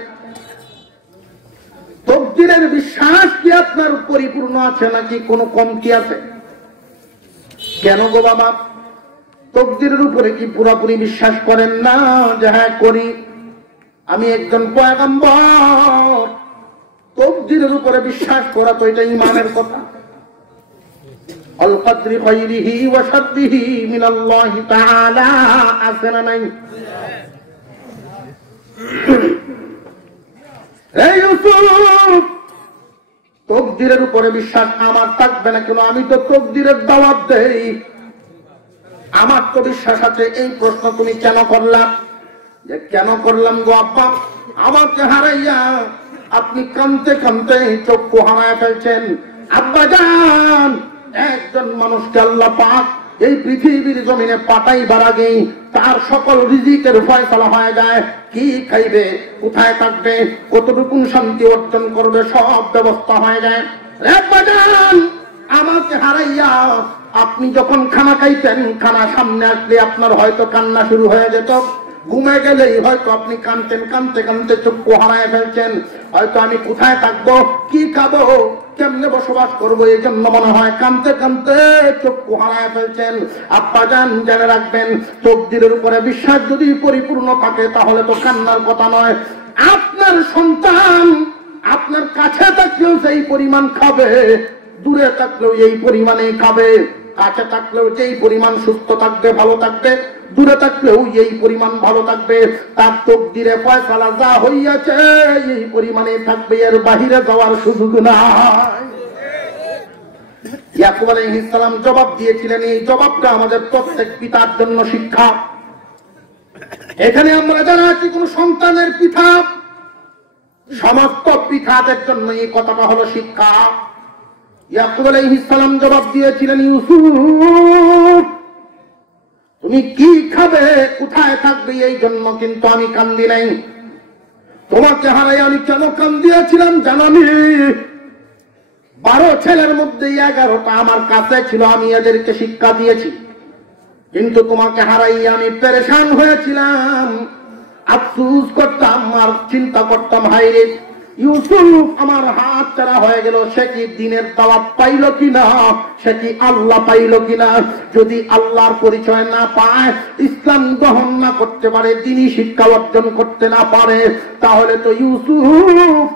তকদিরের বিশ্বাস কি আপনার পরিপূর্ণ আছে নাকি কোনো কমতি আছে? কেন গো বাবা, তকদিরের উপরে কি পুরোপুরি বিশ্বাস করেন না? যে হ্যাঁ করি, আমি একজন পয়গম্বর। তকদিরের উপরে বিশ্বাস করা তো এটা ঈমানের কথা। আল কদরি খায়রিহি ওয়া শাররিহি মিনাল্লাহি তাআলা, আছে না নাই? এই ইউসুফ, তকদিরের উপরে বিশ্বাস আমার থাকবে না কেন? আমি তো তকদিরের দাওয়াত দেই। আমার তো বিশ্বাস আছে এই প্রশ্ন তুমি কেন করলা, যে কেন করলাম গো আব্বা, আমাকে হারাইয়া আপনি কাঁদতে কাঁদতে চক্ষু হারায় ফেলছেন। আব্বা জান, একজন মানুষকে আল্লাহ পাক এই পৃথিবীর জমিনে পাঠাইবার আগেই তার সকল রিজিকের ফয়সালা হয়ে যায়। কি খাইবে, কোথায় থাকবে, কতটুকু শান্তি অর্জন করবে, সব ব্যবস্থা হয়ে যায়। আব্বা জান, আমাকে হারাইয়া আপনি যখন খানা খাইতেন, খানা সামনে আসলে আপনার হয়তো কান্না শুরু হয়ে যেত, ঘুমে গেলেই হয়তো আপনি কাঁদতেন, কাঁদতে কাঁদতে চক্ষু হারায় ফেলছেন। হয়তো আমি কোথায় থাকবো, কি খাবো, কেমনে বসবাস করবো, এই জন্য মনে হয় কাঁদতে কাঁদতে চক্ষু হারায় ফেলছেন। আব্বা জান, জেনে রাখবেন, তকদিরের উপরে বিশ্বাস যদি পরিপূর্ণ থাকে তাহলে তো কান্নার কথা নয়। আপনার সন্তান আপনার কাছে থাকলেও সেই পরিমাণ খাবে, দূরে থাকলেও এই পরিমাণে খাবে। কাছে থাকলেও যেই পরিমাণ সুস্থ থাকবে, ভালো থাকবে, দূরে থাকলেও এই পরিমাণ ভালো থাকবে। তার তকদিরে ফয়সালা যা হইয়াছে এই পরিমাণে থাকবে, এর বাহিরে যাওয়ার সুযোগ নাই। ইয়াকুব আলাইহিস সালাম জবাব দিয়েছিলেন, এই জবাবটা আমাদের প্রত্যেক পিতার জন্য শিক্ষা। এখানে আমরা যারা আছি কোন সন্তানের পিতা, সমস্ত পিতাদের জন্য এই কথাটা হলো শিক্ষা। ইয়াকুব আলাইহিস সালাম জবাব দিয়েছিলেন, ইউসুফ তুমি কি খাবে, কোথায় থাকবে, এই জন্য কিন্তু আমি কান্দি নাই। তোমাকে হারাই আমি কেন কান্দিয়েছিলাম জানানি? 12 ছেলের মধ্যে 11টা আমার কাছে ছিল, আমি এদেরকে শিক্ষা দিয়েছি। কিন্তু তোমাকে হারাই আমি পেরেশান হয়েছিলাম, আফসোস করতাম আর চিন্তা করতাম, হায়রে ইউসুফ আমার হাত ছাড়া হয়ে গেল, সে কি দিনের দাওয়াত পাইল কিনা, সে কি আল্লাহ পাইল কিনা। যদি আল্লাহর পরিচয় না পায়, ইসলাম গ্রহণ না করতে পারে, দ্বীনি শিক্ষা অর্জন করতে না পারে, তাহলে তো ইউসুফ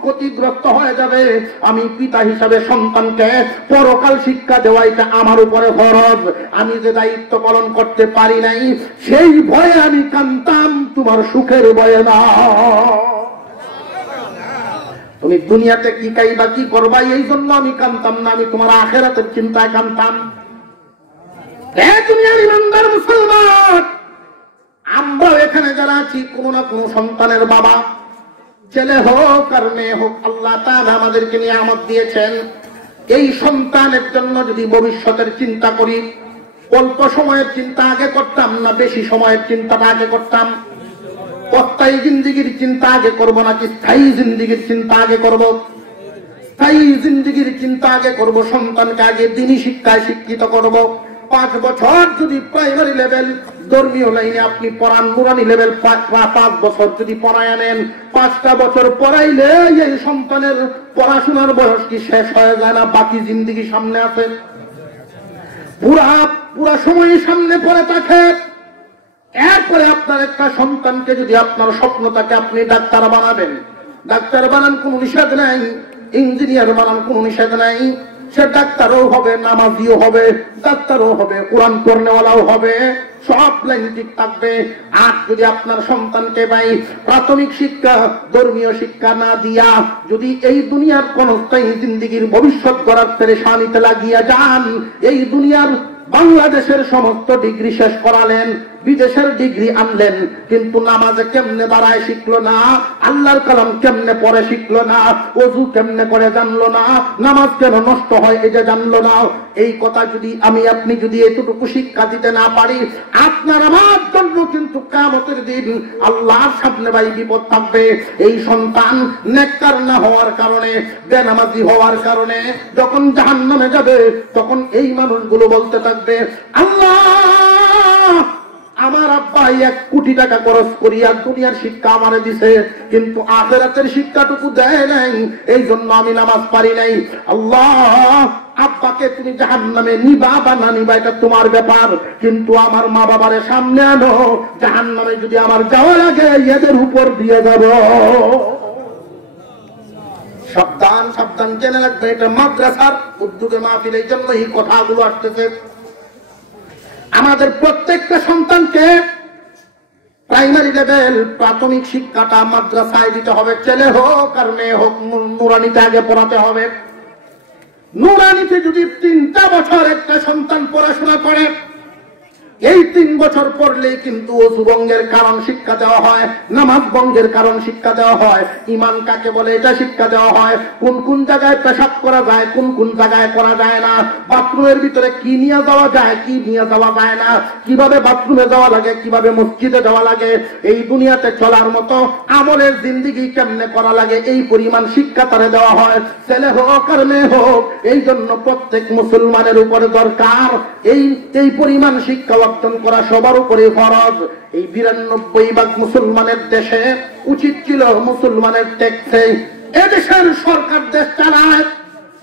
ক্ষতিগ্রস্ত হয়ে যাবে। আমি পিতা হিসাবে সন্তানকে পরকাল শিক্ষা দেওয়া এটা আমার উপরে ফরজ। আমি যে দায়িত্ব পালন করতে পারি নাই, সেই ভয়ে আমি কাঁদতাম, তোমার সুখের ভয়ে না। তুমি দুনিয়াতে কি খাইবা, কি করবা, এই জন্য আমি কাঁদতাম না, আমি তোমার আখিরাতের চিন্তায় কাঁদতাম। দুনিয়ার ইমানদার মুসলমান, আমরাও এখানে যারা আছি কোন না কোন সন্তানের বাবা, ছেলে হোক আর মেয়ে হোক, আল্লাহ তাআলা আমাদেরকে নিয়ামত দিয়েছেন। এই সন্তানের জন্য যদি ভবিষ্যতের চিন্তা করি, অল্প সময়ের চিন্তা আগে করতাম না বেশি সময়ের চিন্তাটা আগে করতাম? অস্থায়ী জিন্দিগির চিন্তা আগে করবো নাকি স্থায়ী জিন্দিগির চিন্তা আগে করব? স্থায়ী জিন্দিগির চিন্তা আগে করব, সন্তানকে আগে দ্বীনি শিক্ষায় শিক্ষিত করব। 5 বছর যদি প্রাইমারি লেভেল ধর্মীয় লাইনে আপনি পড়ান, নুরানি লেভেল 5 বছর যদি পড়ায় আনেন, 5টা বছর পড়াইলে এই সন্তানের পড়াশোনার বয়স কি শেষ হয়ে যায় না? বাকি জিন্দিগি সামনে আছে, পুরা সময় সামনে পড়ে থাকে। এরপরে আপনার একটা সন্তানকে যদি আপনার স্বপ্ন থাকে আপনি ডাক্তার বানাবেন, ডাক্তার বানান, কোনো নিষেধ নাই। ইঞ্জিনিয়ার বানান, কোনো নিষেধ নাই। সে ডাক্তারও হবে, নামাজিও হবে, ডাক্তারও হবে, কোরআন পড়নেওয়ালাও হবে, সব লাইন ঠিক থাকবে। আর যদি আপনার সন্তানকে ভাই প্রাথমিক শিক্ষা, ধর্মীয় শিক্ষা না দিয়া যদি এই দুনিয়ার কোন স্থায়ী জিন্দিগির ভবিষ্যৎ গড়ার পেরেশানিতে লাগিয়া যান, এই দুনিয়ার বাংলাদেশের সমস্ত ডিগ্রি শেষ করালেন, বিদেশের ডিগ্রি আনলেন, কিন্তু নামাজে কেমনে দাঁড়ায় শিখলো না, আল্লাহর কালাম কেমনে পড়ে শিখলো না, ওযু কেমনে করে জানলো না, নামাজ কেন নষ্ট হয় এটা জানলো না। এই কথা যদি আমি আপনি যদি এতটুকু শিক্ষা দিতে না পারি, আপনার আমার জন্য কিন্তু কিয়ামতের দিন আল্লাহর সামনে ভাই বিপদ থাকবে। এই সন্তান নেককার না হওয়ার কারণে, বেনামাজি হওয়ার কারণে যখন জাহান্নামে যাবে, তখন এই মানুষগুলো বলতে থাকবে, আল্লাহ আমার আব্বা 1 কোটি টাকা খরচ করিয়া দুনিয়ার শিক্ষা আমারে দিছে, কিন্তু আখিরাতের শিক্ষাটুকু দেয় নাই, এই জন্য আমি নামাজ পারি নাই। আল্লাহ, আব্বাকে তুমি জাহান্নামে নিবা বা না নিবা এটা তোমার ব্যাপার, কিন্তু আমার মা বাবারে সামনে আনো, জাহান্নামে যদি আমার যাওয়া লাগে এদের উপর দিয়ে যাব। সাবধান, সাবধান, জেনে রাখবে, এটা মাদ্রাসার উদ্যোগে মাহফিল, এই জন্য এই কথাগুলো আসতেছে। আমাদের প্রত্যেকটা সন্তানকে প্রাইমারি লেভেল প্রাথমিক শিক্ষাটা মাদ্রাসায় দিতে হবে, ছেলে হোক আর মেয়ে হোক, নুরানিতে আগে পড়াতে হবে। নুরানিতে যদি 3টা বছর একটা সন্তান পড়াশোনা করে, এই 3 বছর পড়লেই কিন্তু ওযু ভঙ্গের কারণ শিক্ষা দেওয়া হয়, নামাজ ভঙ্গের কারণ শিক্ষা দেওয়া হয়, ঈমান কাকে বলে এটা শিক্ষা দেওয়া হয়, কোন কোন জায়গায় পেশাব করা যায়, কোন কোন জায়গায় করা যায় না, বাথরুমের ভিতরে কি নিয়ে যাওয়া যায়, কি নিয়ে যাওয়া যায় না, কিভাবে বাথরুমে যাওয়া লাগে, কিভাবে মসজিদে যাওয়া লাগে, এই দুনিয়াতে চলার মতো আমলের জিন্দেগি কেমনে করা লাগে, এই পরিমাণ শিক্ষা তারে দেওয়া হয়, ছেলে হোক আর মেয়ে হোক। এই জন্য প্রত্যেক মুসলমানের উপরে দরকার এই পরিমাণ শিক্ষা অর্জন করা সবার উপরে ফরজ। এই 92% মুসলমানের দেশে উচিত ছিল মুসলমানের ট্যাক্সে, এদেশের সরকার দেশ চালায়,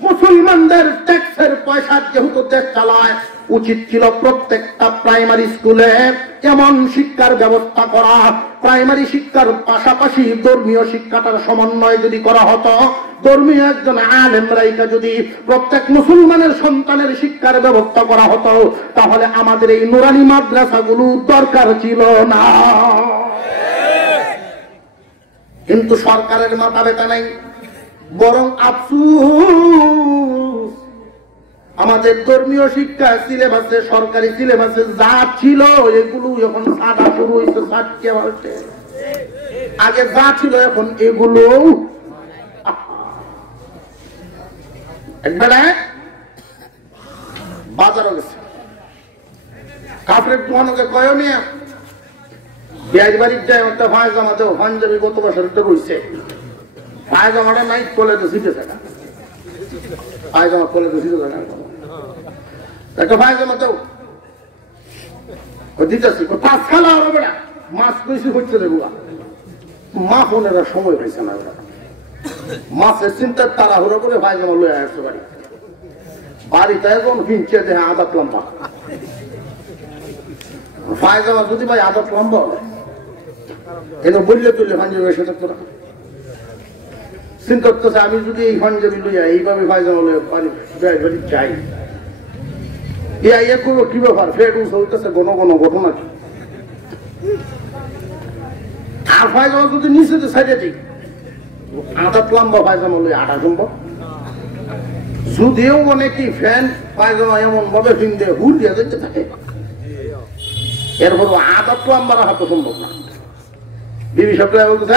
মুসলমানদের ট্যাক্সের পয়সা যেহেতু দেশ চালায়, উচিত ছিল প্রত্যেকটা প্রাইমারি স্কুলে এমন শিক্ষার ব্যবস্থা করা, প্রাইমারি শিক্ষার পাশাপাশি ধর্মীয় শিক্ষাটার সমন্বয় যদি করা হতো, ধর্মীয় একজন আলেম রাইকা যদি প্রত্যেক মুসলমানের সন্তানের শিক্ষার ব্যবস্থা করা হতো, তাহলে আমাদের এই নুরানি মাদ্রাসাগুলো দরকার ছিল না। কিন্তু সরকারের মাথা ব্যথা নাই, বরং আফসোস আমাদের ধর্মীয় শিক্ষা সিলেবাসে, সরকারি সিলেবাসে যা ছিল এগুলো এখন সাদা শুরু হয়েছে, আগে যা ছিল এখন এগুলো একবারে বাজারও গেছে। কাপড়ের দোকানকে কয়ও নিয়ে বিয়াজ বাড়ির যায় একটা পায়জামাতেও পাঞ্জাবি গত বছর রয়েছে, পায়জামাটা নাই তোলে তো শিখে থাকা, পায়জামা তোলে তো শিখে থাকা, একটা পায়জামাতেও দিতেছি 5 খালা হবে বেড়া, মাছ বেশি হচ্ছে রে বুয়া, মা ফোনেরা সময় পাইছে না, মাছের চিন্তার তাড়াহুড়ো করে পায়জামা লয়ে আসছে বাড়ি, বাড়িতে এখন কিনছে যে আদাত লম্বা পায়জামা, যদি ভাই আদাত লম্বা হবে এটা বললে তুললে পাঞ্জাবি এসে থাকতো না। চিন্তা করতেছে আমি যদি এই পাঞ্জাবি লইয়া এইভাবে পায়জামা লইয়া বাড়ি যাই, করবো কি ব্যাপার, ফের হইতেছে ঘন ঘন ঘটনা কি, আর পায়জামা যদি নিচে সাইডে দিই আদাত লম্বা পায়জামা লইয়া আটা সম্ভব, যদিও মানে কি ফ্যান পায়জামা এমন ভাবে ফিনতে হুল দিয়ে যেতে থাকে, এরপর আদাত লম্বা রাখা তো সম্ভব না। বিবি সপ্তাহে বলতে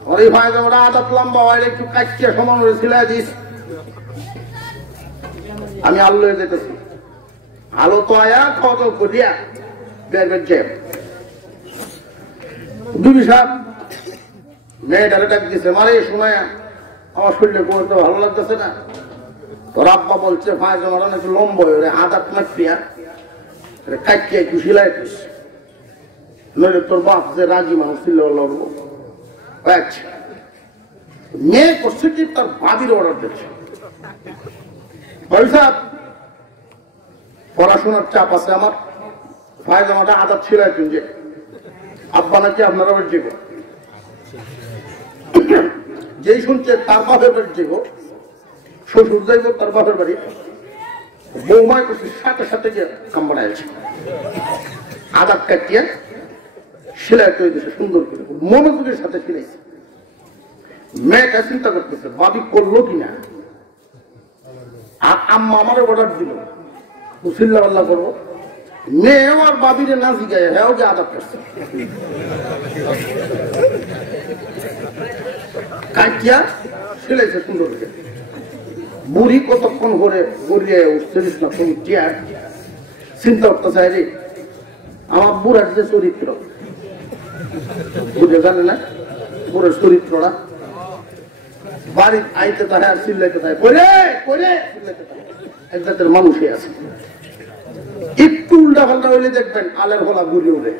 আমার এই পায়জামাটা আদাত লম্বা হয়, একটু কাটিয়ে সমান করে সিলাই দিস, আমি আলু লয়ে যেতেছি, আলো তো আয়া খাওয়া দাওয়া করিয়া বিবি সাহেব মেয়েটাকে ডাক দিছে, মারে শোনায় আমার শরীরে করতে ভালো লাগতেছে না, তোর আব্বা বলছে পায়জামাটা নাকি লম্বা হয়ে আদাত নাকিয়া কাটিয়ে একটু সিলাই দিস, নইলে তোর বাপ যে রাজি মানুষ ছিল লড়বো। মেয়ে করছে কি তার বাদির অর্ডার দিচ্ছে, পড়াশোনার চাপ আছে আমার, পায়জামাটা আদাত ছিলাই তুলছে, আব্বা নাকি আপনারা যাবো, যেই শুনছে তার বাপের বাড়ি যাবো, শ্বশুর যাইব তার বাপের বাড়ি, বৌমায় করছে সাথে সাথে গিয়ে কাম বানাইছে, আদাত কাটিয়ে সেলাই করে দিয়েছে সুন্দর করে, মনোযোগের সাথে সিলাইছে। মেয়েটা চিন্তা করতেছে বাবি করলো কিনা, আর আম্মা আমার অর্ডার দিল চিল্লা পাল্লা করবো, মেয়েও আর বাবিরে না জিগায় হ্যাঁ যে আদাত করছে, কাটিয়া সিলাইছে সুন্দর করে। বুড়ি কতক্ষণ করে গড়িয়ে উঠছিস না তুমি চেয়ার, চিন্তা করতেছে রে আমার বুড়ার যে চরিত্র বুঝে জানে না, বুড়ের চরিত্রটা বাড়ির আইতে থাকে আর চিল্লাইতে থাকে, এক জাতের মানুষই আছে, একটু উল্টা পাল্টা হইলে দেখবেন আলের গলা ঘুরে উঠে,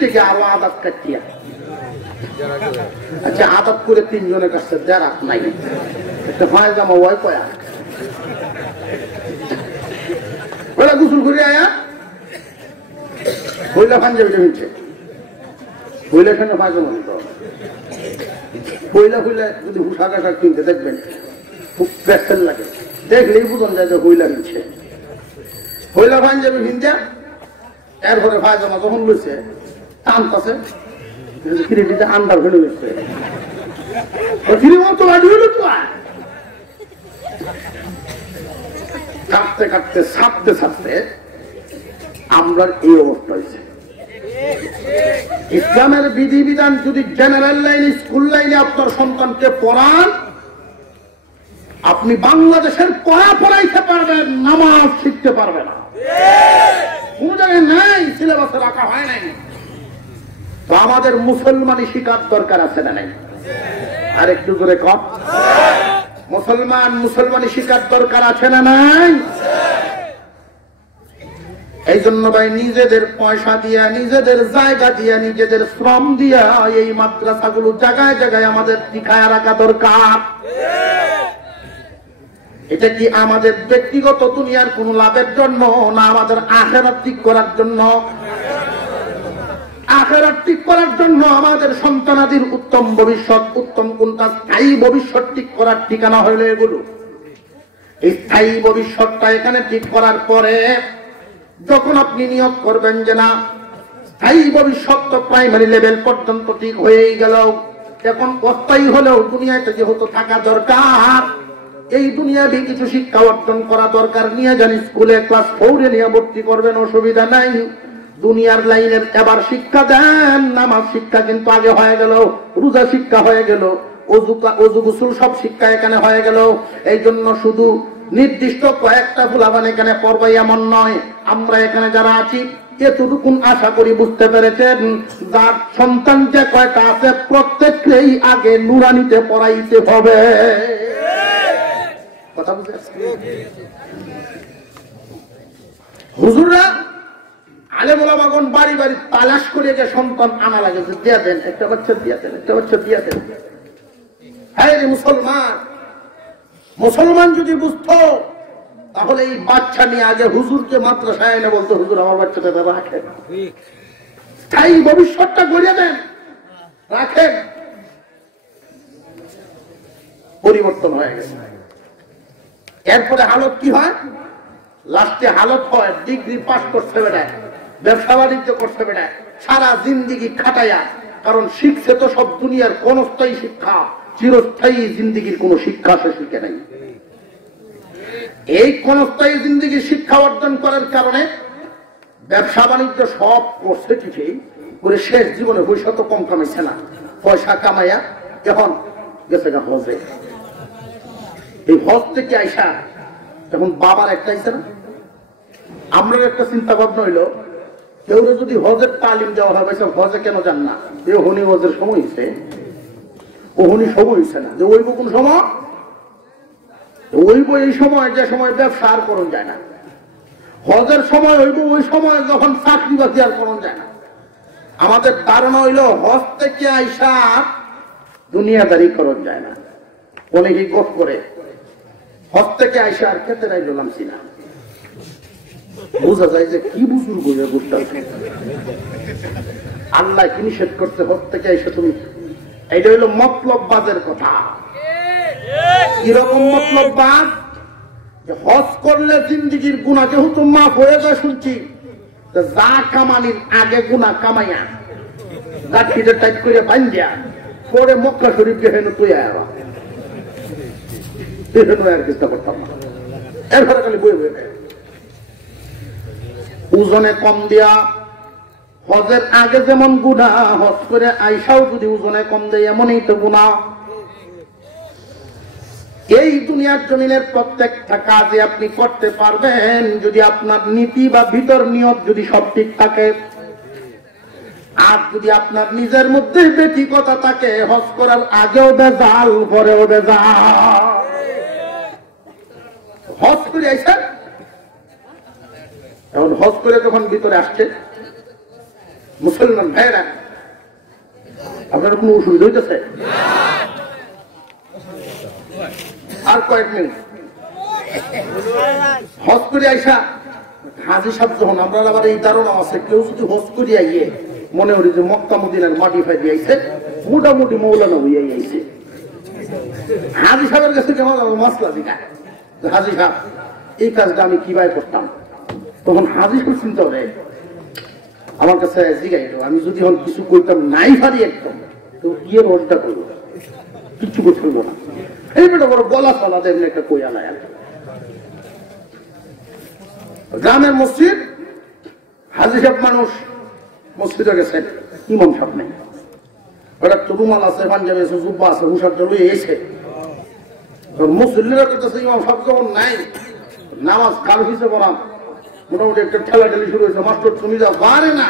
থেকে আরো আদাত কাটিয়া, আচ্ছা আদাত করে 3 জনের কাছে দেরাত নাই, একটা পায়জামা ওয়াই কয়া ওরা গোসল করে আয়া হইলা পাঞ্জাবিটা মিলছে, হইলা সঙ্গে পায়জামা নিতে হবে, হইলা হইলা যদি হুসা কাটা কিনতে দেখবেন খুব প্যাসেল লাগে, দেখলেই বুঝন যায় যে হইলা মিলছে, হইলা পাঞ্জাবি কিনতে এরপরে পায়জামা যখন লইছে টানতাছে ফিরিটিতে আন্ডার ফেলে গেছে, ফিরি মতো গাড়ি হইল তো কাঁপতে কাটতে কাটতে ছাড়তে ছাড়তে আমরা এই অবস্থা হয়েছে। ইসলামের বিধিবিধান যদি জেনারেল লাইনে স্কুল লাইনে আপনার সন্তানকে পড়ান, আপনি বাংলাদেশের পড়াইতে পারবেন, নামাজ শিখতে পারবে না। কোন জায়গায় নাই, সিলেবাসে রাখা হয় নাই। তো আমাদের মুসলমানি শিকার দরকার আছে না নাই? আর একটু জোরে কম। মুসলমানি শিকার দরকার আছে না নাই? এই জন্য ভাই নিজেদের পয়সা দিয়া, নিজেদের জায়গা দিয়া, নিজেদের শ্রম দিয়া এই মাদ্রাসাগুলো জায়গায় জায়গায় আমাদের টিকায় রাখা দরকার। এটা কি আমাদের ব্যক্তিগত দুনিয়ার কোন লাভের জন্য, না আমাদের আখিরাত ঠিক করার জন্য? আখিরাত ঠিক করার জন্য, আমাদের সন্তানাদির উত্তম ভবিষ্যৎ, উত্তম কোনটা স্থায়ী ভবিষ্যৎ ঠিক করার ঠিকানা হইলে এগুলো। এই স্থায়ী ভবিষ্যৎটা এখানে ঠিক করার পরে যখন আপনি নিয়োগ করবেন যে না, স্থায়ী ভবিষ্যৎ তো প্রাইমারি লেভেল পর্যন্ত ঠিক হয়েই গেল, এখন অস্থায়ী হলেও দুনিয়াতে যেহেতু থাকা দরকার, এই দুনিয়াবি কিছু শিক্ষা অর্জন করা দরকার, নিয়ে যান স্কুলে ক্লাস 4-এ নিয়ে ভর্তি করবেন, অসুবিধা নাই। দুনিয়ার লাইনের এবার শিক্ষা দেন। নামাজ শিক্ষা কিন্তু আগে হয়ে গেল, রোজা শিক্ষা হয়ে গেল, অজু গোসল সব শিক্ষা এখানে হয়ে গেল। এই জন্য শুধু নির্দিষ্ট কয়েকটা ফুলাবান এখানে পড়বে এমন নয়। আমরা এখানে যারা আছি এতটুকুন আশা করি বুঝতে পেরেছেন, যার সন্তান যে কয়টা আছে প্রত্যেককেই আগে নুরানিতে পড়াইতে হবে। কথা বুঝে হুজুররা আলেম ওলামাগণ বাড়ি বাড়ি তালাশ করে যে সন্তান আনা লাগে, দিয়া দেন, একটা বাচ্চা দিয়া দেন, একটা বাচ্চা দিয়া দেন। হ্যাঁ রে মুসলমান যদি বুঝতো, তাহলে এই বাচ্চা নিয়ে আগে হুজুরকে মাদ্রাসায় এনে বলতো, হুজুর আমার বাচ্চাটা রাখেন, স্থায়ী ভবিষ্যৎটা গড়িয়ে দেন, রাখেন। পরিবর্তন হয়ে গেছে। এরপরে হালত কি হয়? লাস্টে হালত হয় ডিগ্রি পাস করতে বেড়ায়, ব্যবসা বাণিজ্য করতে বেড়ায়, সারা জিন্দিগি খাটাইয়া। কারণ শিখছে তো সব দুনিয়ার ক্ষণস্থায়ী শিক্ষা, চিরস্থায়ী জিন্দিগির কোন শিক্ষা সে শিখে নাই। এই ক্ষণস্থায়ী জিন্দিগির শিক্ষা অর্জন করার কারণে ব্যবসা বাণিজ্য সব করছে ঠিকই করে, শেষ জীবনে পয়সা তো কম কামাইছে না, পয়সা কামাইয়া এখন গেছে গা হজে। এই হজ থেকে আইসা এখন বাবার একটা আইসা না, আমরা একটা চিন্তা ভাবনা হইলো, কেউ যদি হজের তালিম দেওয়া হয়, হজে কেন যান না? এ হনি হজের সময় হয়েছে, ওহনি সময় হয়েছে না, যে ওইব কোন সময়? ওইব এই সময় যে সময় ব্যবসা আর করণ যায় না। হজের সময় হইব ওই সময় যখন চাকরি বাকরি আর করণ যায় না। আমাদের ধারণা হইল হজ থেকে আইসা দুনিয়াদারি করণ যায় না। অনেকেই গপ করে হজ থেকে আইসা আর খেতে রাইল নামছি না। বোঝা যায় যে কি বুজুর্গ বুঝতে আল্লাহ কি নিষেধ করতে হজ থেকে আইসা তুমি। এটা হইল মতলব বাজের কথা। কিরকম মতলব বাজ? হজ করলে জিন্দিগির গুণা যেহেতু মাফ হয়ে যায় শুনছি, যা কামানির আগে গুণা কামাইয়া লাঠিটা টাইট করে বান্ধিয়া পরে মক্কা শরীফকে হেন তুই আয়া চেষ্টা করতাম না। এরপরে খালি বই বই ওজনে কম দিয়া, হজের আগে যেমন গুণা, হজ করে আইসাও যদি ওজনে কম দেয় এমনই তো গুণা। এই দুনিয়ার জমিনের প্রত্যেকটা কাজে আপনি করতে পারবেন যদি আপনার নীতি বা ভিতর নিয়ত যদি সব ঠিক থাকে। আর যদি আপনার নিজের মধ্যে ব্যক্তিগতা থাকে, হজ করার আগেও বেজাল, পরেও বেজাল। হজ করে আইসেন, এখন হজ করে যখন ভিতরে আসছে মুসলমান ভাইরা, আপনার কোন অসুবিধা হইতেছে? আর কয়েক মিনিট হজ করে আইসা হাজি সাহেব যখন, আমরা আবার এই ধারণা আছে কেউ যদি হজ করে আইয়ে মনে করি যে মক্কা মদিনার মাটি ফাইদি আইছে, মোটামুটি মৌলানা হইয়া আইছে। হাজি সাহেবের কাছে কেমন মশলা দিকা, হাজি সাহেব এই কাজটা আমি কিভাবে করতাম? তখন হাজি সাহেব চিন্তা করে আমার কাছে জিগাইল, আমি যদি এখন কিছু করতাম নাই পারি একদম, তো গিয়ে হজটা করবো, কিচ্ছু করতে পারবো না। এই বেটা বড় গলা ফলা দেবেন একটা কইয়া নাই। গ্রামের মসজিদ, হাজি সাহেব মানুষ মসজিদে গেছে, ইমাম সাহেব নেই। ওটা তো রুমাল আছে, পাঞ্জাবি আছে, জুব্বা আছে, হুসার জল এসে মুসল্লিরা করতেছে ইমাম সাহেব যখন নাই, নামাজ কাল হিসেবে পড়াম, মোটামুটি একটা ঠেলাঠেলি শুরু হয়েছে, মাস্টার তুমি যাও, পারে না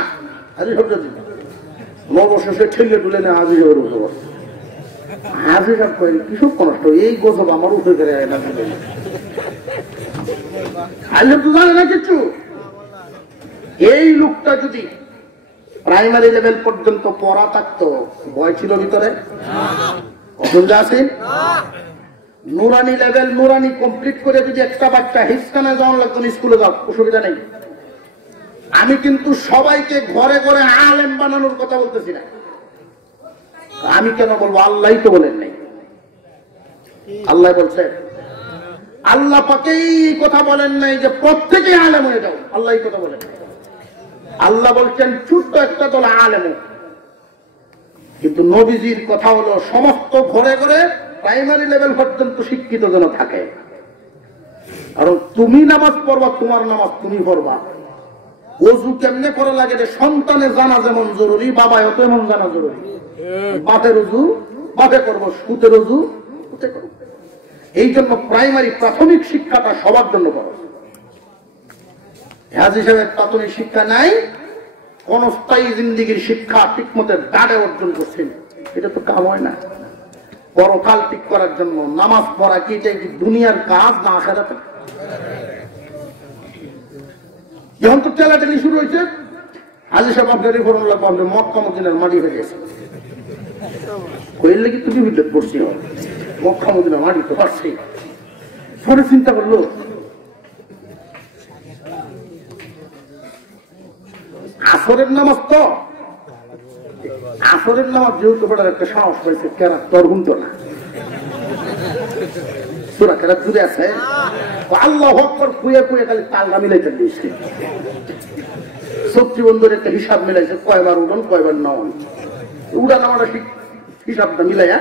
হাজি সাহেব যদি অবশেষে ঠেলে টুলে নেয় হাজি সাহেবের উঠে বসে। হাজি সাহেব কয়েন কিসব কষ্ট, এই গজব আমার উঠে গেলে হাজি তো জানে না কিছু। এই লোকটা যদি প্রাইমারি লেভেল পর্যন্ত পড়া থাকতো, ভয় ছিল ভিতরে? অসুবিধা আছে? নুরানি লেভেল, নুরানি কমপ্লিট করে যদি একটা বাচ্চা হিসকানে যাওয়ার লাগতো, স্কুলে যাও, অসুবিধা নেই। আমি কিন্তু সবাইকে ঘরে ঘরে আলেম বানানোর কথা বলতেছি না। আমি কেন বলবো? আল্লাহ তো বলেন নাই। আল্লাহ বলছে, আল্লাহ পাকেই কথা বলেন নাই যে প্রত্যেকে আলেম হয়ে যাও, আল্লাহ কথা বলেন। আল্লাহ বলছেন ছোট্ট একটা দল আলেম। কিন্তু নবীজির কথা হলো সমস্ত ঘরে ঘরে প্রাইমারি লেভেল পর্যন্ত শিক্ষিত যেন থাকে। কারণ তুমি নামাজ পড়বা, তোমার নামাজ তুমি পড়বা। ওযু কেমনে করা লাগে সন্তানের জানা যেমন জরুরি, বাবায় তেমন জানা জরুরি। বাপের ওযু বাপে করবো, সুতের ওযু সুতে করবো। এই জন্য প্রাইমারি প্রাথমিক শিক্ষাটা সবার জন্য করো। হাজি সাহেবের প্রাথমিক শিক্ষা নাই, কোন স্থায়ী জিন্দিগির শিক্ষা ঠিক মতো দাঁড়ে অর্জন করছেন, এটা তো কাম হয় না। পরকাল ঠিক করার জন্য নামাজ পড়া কি এটা দুনিয়ার কাজ না আখিরাতের? যখন তো ঠেলাঠেলি শুরু হয়েছে, হাজি সাহেব আপনার রিফর্ম লাগবে, আপনি মক্কা মদিনার মাটি হয়ে গেছে। কইলে কি তুমি বিদ্যুৎ করছি, মক্কা মদিনার মাটি তো পারছি। পরে চিন্তা করলো, আসরের নামাজ তো, আসরের নামাজ যেহেতু পড়ার একটা সাহস পাইছে, কেরা তোর হুমতো না, সুরা কেরা জুড়ে আছে, আল্লাহু আকবার কুয়ে কুয়ে খালি তালগা মিলাইতে দিয়েছে। সবজি বন্ধুর একটা হিসাব মিলাইছে, কয়বার উঠন কয়বার নামন, উড়া নামাটা হিসাবটা মিলাইয়া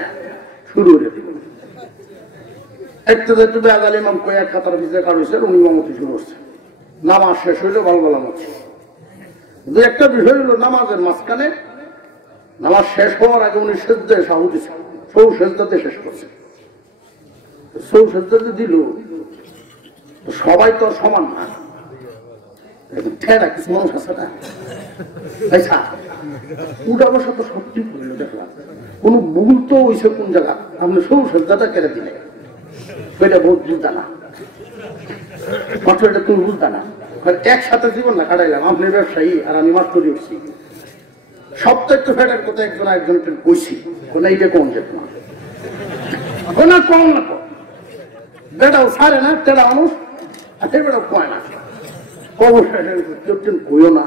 শুরু হয়ে দিল। একটা একটু বেগাল ইমাম কয়ে এক কাতার ভিতরে কারোছে, উনি ইমামতি শুরু করছে। নামাজ শেষ হইলো, বালবালা মাছ। কিন্তু একটা বিষয় হলো, নামাজের মাঝখানে নামাজ শেষ হওয়ার আগে উনি সেজদায় সাহু দিচ্ছে, সৌ সেজদাতে শেষ করছে। সৌ সেজদাতে দিল, সবাই তো আর সমান না, কিছু মানুষ আছে না, উঠা বসা তো সত্যি করলো। দেখলাম কোন ভুল তো হয়েছে কোন জায়গা, আপনি সৌ সেজদাটা কেড়ে দিলে, এটা বহুত বুঝতা না, মাত্র এটা তুমি বুঝতা না। একসাথে জীবন না কাটাইলাম, আপনি ব্যবসায়ী আর আমি মাস্টরি উঠছি, সপ্তাহ একটু ফেটার কথা একজন একজন কইছি, কোন এইটা কম যেত না, না কম না, বেটাও সারে না, তেরা মানুষ আছে, বেটাও কয় না, অবশ্যই কইও না।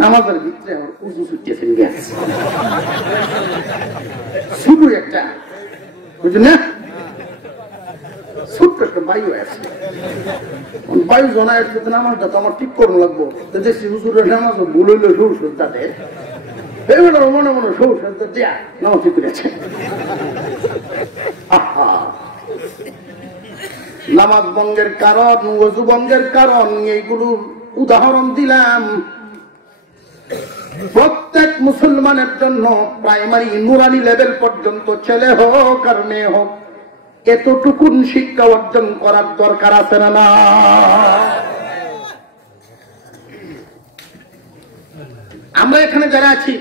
নামাজের ভিতরে আমার উজু ছুটিয়েছে, শুধু একটা বুঝলি না, ছোট্ট একটা বায়ু আছে, বায়ু জনায় নামাজটা তো আমার ঠিক করবো লাগবো। দেখছি হুজুরের নামাজ ভুল হইলো সৌর তাদের মনে মনে সৌর দেয়া নামাজ ঠিক করেছে। নামাজ ভঙ্গের কারণ, ওযু ভঙ্গের কারণ, এইগুলোর উদাহরণ দিলাম। প্রত্যেক মুসলমানের জন্য প্রাইমারি নুরানি লেভেল পর্যন্ত ছেলে হোক আর মেয়ে হোক, এতটুকুন শিক্ষা অর্জন করার দরকার আছে না? আমরা এখানে যারা আছি,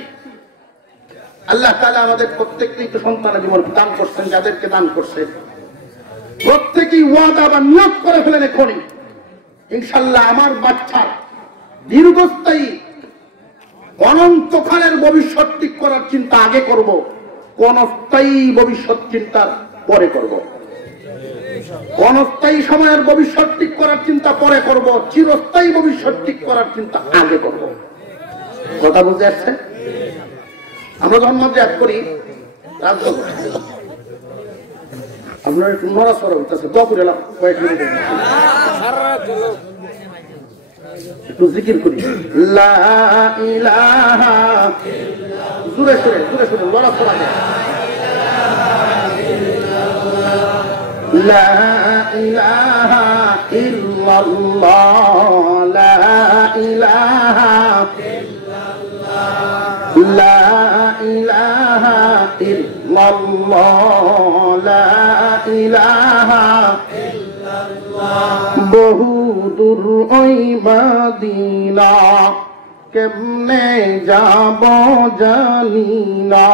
আল্লাহ তাআলা আমাদের প্রত্যেককেই তো সন্তান জীবন দান করছেন, যাদেরকে দান করছেন প্রত্যেকেই ওয়াদা বা নিয়ত করে ফেলেন, এখনই ইনশাআল্লাহ আমার বাচ্চার দীর্ঘস্থায়ী অনন্তকালের ভবিষ্যৎ ঠিক করার চিন্তা আগে করব, অস্থায়ী ভবিষ্যৎ চিন্তার পরে করব। অনস্থায়ী সময়ের ভবিষ্যৎ ঠিক করার চিন্তা পরে করব, চিরস্থায়ী ভবিষ্যৎ ঠিক করার চিন্তা আগে করব। কথা বুঝতে আসছে? আমরা যখন মধ্যে এক করি, আপনার একটু নড়াচড়া হইতেছে, দপুরে কয়েক মিনিট একটু জিকির করি, লা ইলাহা, জোরে সুরে জোরে সুরে নড়াচড়া, লা ইলাহা ইল্লাল্লাহ। ইল্লাল্লাহ লা ইলাহা ইল্লাল্লাহ লা ইলাহা ইল্লাল্লাহ লা ইলাহা ইল্লাল্লাহ বহু দূর ওই মদিনা কেমনে যাব জানি না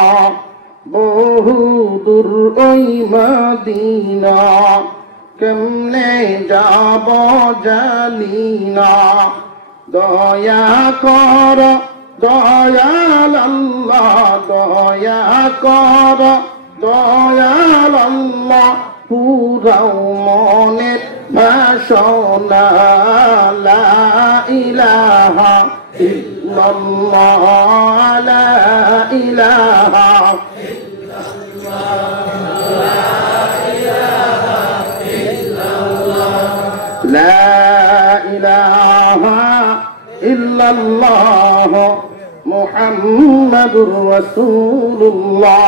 বহু দূর ওই মদিনা কেমনে যাব জানি না দয়া কর দয়াল আল্লাহ দয়া কর দয়াল আল্লাহ পুরাও মনের বাসনা লা ইলাহা ইল্লাল্লাহ লা ইলাহা লা ইলাহা ইল্লাল্লাহ মুহাম্মাদুর রাসূলুল্লাহ।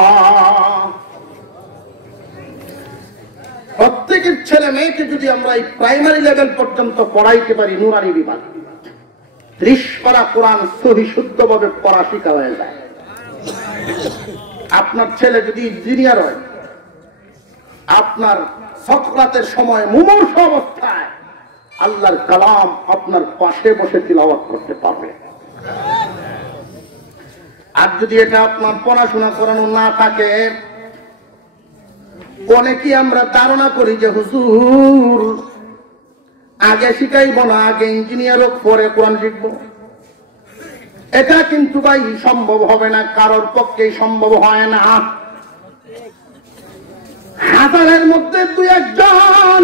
প্রত্যেকের ছেলে মেয়েকে যদি আমরা এই প্রাইমারি লেভেল পর্যন্ত পড়াইতে পারি, নুরানি বিভাগ 30 পারা কোরআন সহি শুদ্ধভাবে পড়া শিখা হয়ে যায়। আপনার ছেলে যদি ইঞ্জিনিয়ার হয়, আপনার সক্রাতের সময় মুমূর্ষু অবস্থায় আল্লাহর কালাম আপনার পাশে বসে তিলাওয়াত করতে পারবে। আর যদি এটা আপনার পড়াশোনা করানো না থাকে, অনেকে আমরা ধারণা করি যে হুজুর আগে শিখাইব না, আগে ইঞ্জিনিয়ার হোক পরে কোরআন শিখবো। এটা কিন্তু ভাই সম্ভব হবে না, কারোর পক্ষেই সম্ভব হয় না। হাজারের মধ্যে 2-1 জন,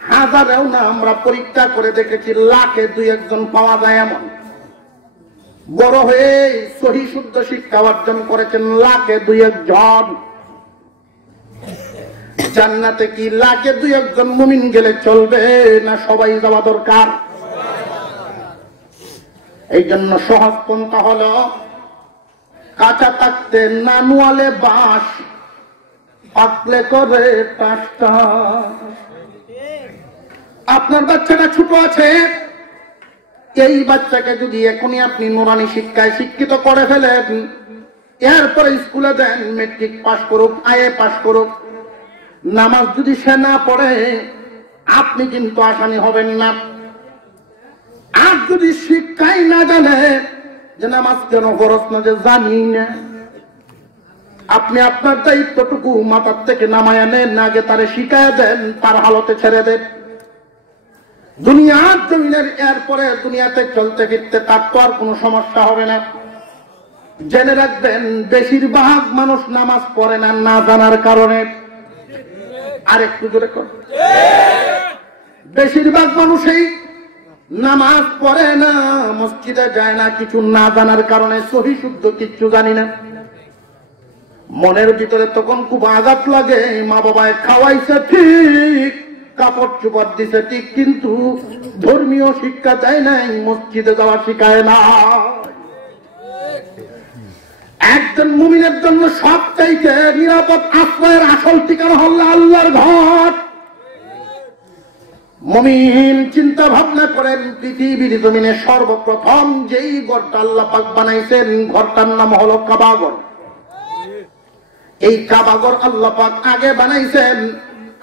হাজারেও না, আমরা পরীক্ষা করে দেখেছি লাখে 2-1 জন পাওয়া যায় এমন বড় হয়ে সহি শুদ্ধ শিক্ষা অর্জন করেছেন লাখে 2-1 জন। জান্নাতে কি লাখে 2-1 জন মুমিন গেলে চলবে না সবাই যাওয়া দরকার? এই জন্য সহজ পন্থা হলো কাঁচা থাকতে নানুয়ালে বাঁশ, পাতলে করে টাসটা। আপনার বাচ্চাটা ছোট আছে, এই বাচ্চাকে যদি এখনই আপনি নুরানি শিক্ষায় শিক্ষিত করে ফেলেন, এরপরে স্কুলে দেন, মেট্রিক পাস করুক, আইএ পাস করুক, নামাজ যদি সে না পড়ে আপনি কিন্তু আসামি হবেন না। আর যদি শিক্ষাই না জানে যে নামাজ কেন ফরজ না, যে জানি না, আপনি আপনার দায়িত্বটুকু মাথার থেকে নামায় নেন, আগে তারে শিখায় দেন, তার হালতে ছেড়ে দেন। দুনিয়ার জমিনের এরপরে দুনিয়াতে চলতে ফিরতে তার তো আর কোনো সমস্যা হবে না। জেনে রাখবেন বেশিরভাগ মানুষ নামাজ পড়ে না, না জানার কারণে। আর একটু জোরে কর, বেশিরভাগ মানুষই নামাজ পড়ে না, মসজিদে যায় না, কিছু না জানার কারণে, সহি শুদ্ধ কিচ্ছু জানি না। মনের ভিতরে তখন খুব আঘাত লাগে, মা বাবায় খাওয়াইছে ঠিক, কাপড় চোপড় দিছে ঠিক, কিন্তু ধর্মীয় শিক্ষা দেয় নাই, মসজিদে যাওয়া শিখায় না। একজন মুমিনের জন্য সবচাইতে নিরাপদ আশ্রয়ের আসল ঠিকানা হল আল্লাহর ঘর। মুমিন চিন্তা ভাবনা করেন, পৃথিবীর জমিনে সর্বপ্রথম যেই ঘরটা আল্লাহ পাক বানাইছেন, ঘরটার নাম হলো কাবাঘর। এই কাবাঘর আল্লাহ পাক আগে বানাইছেন,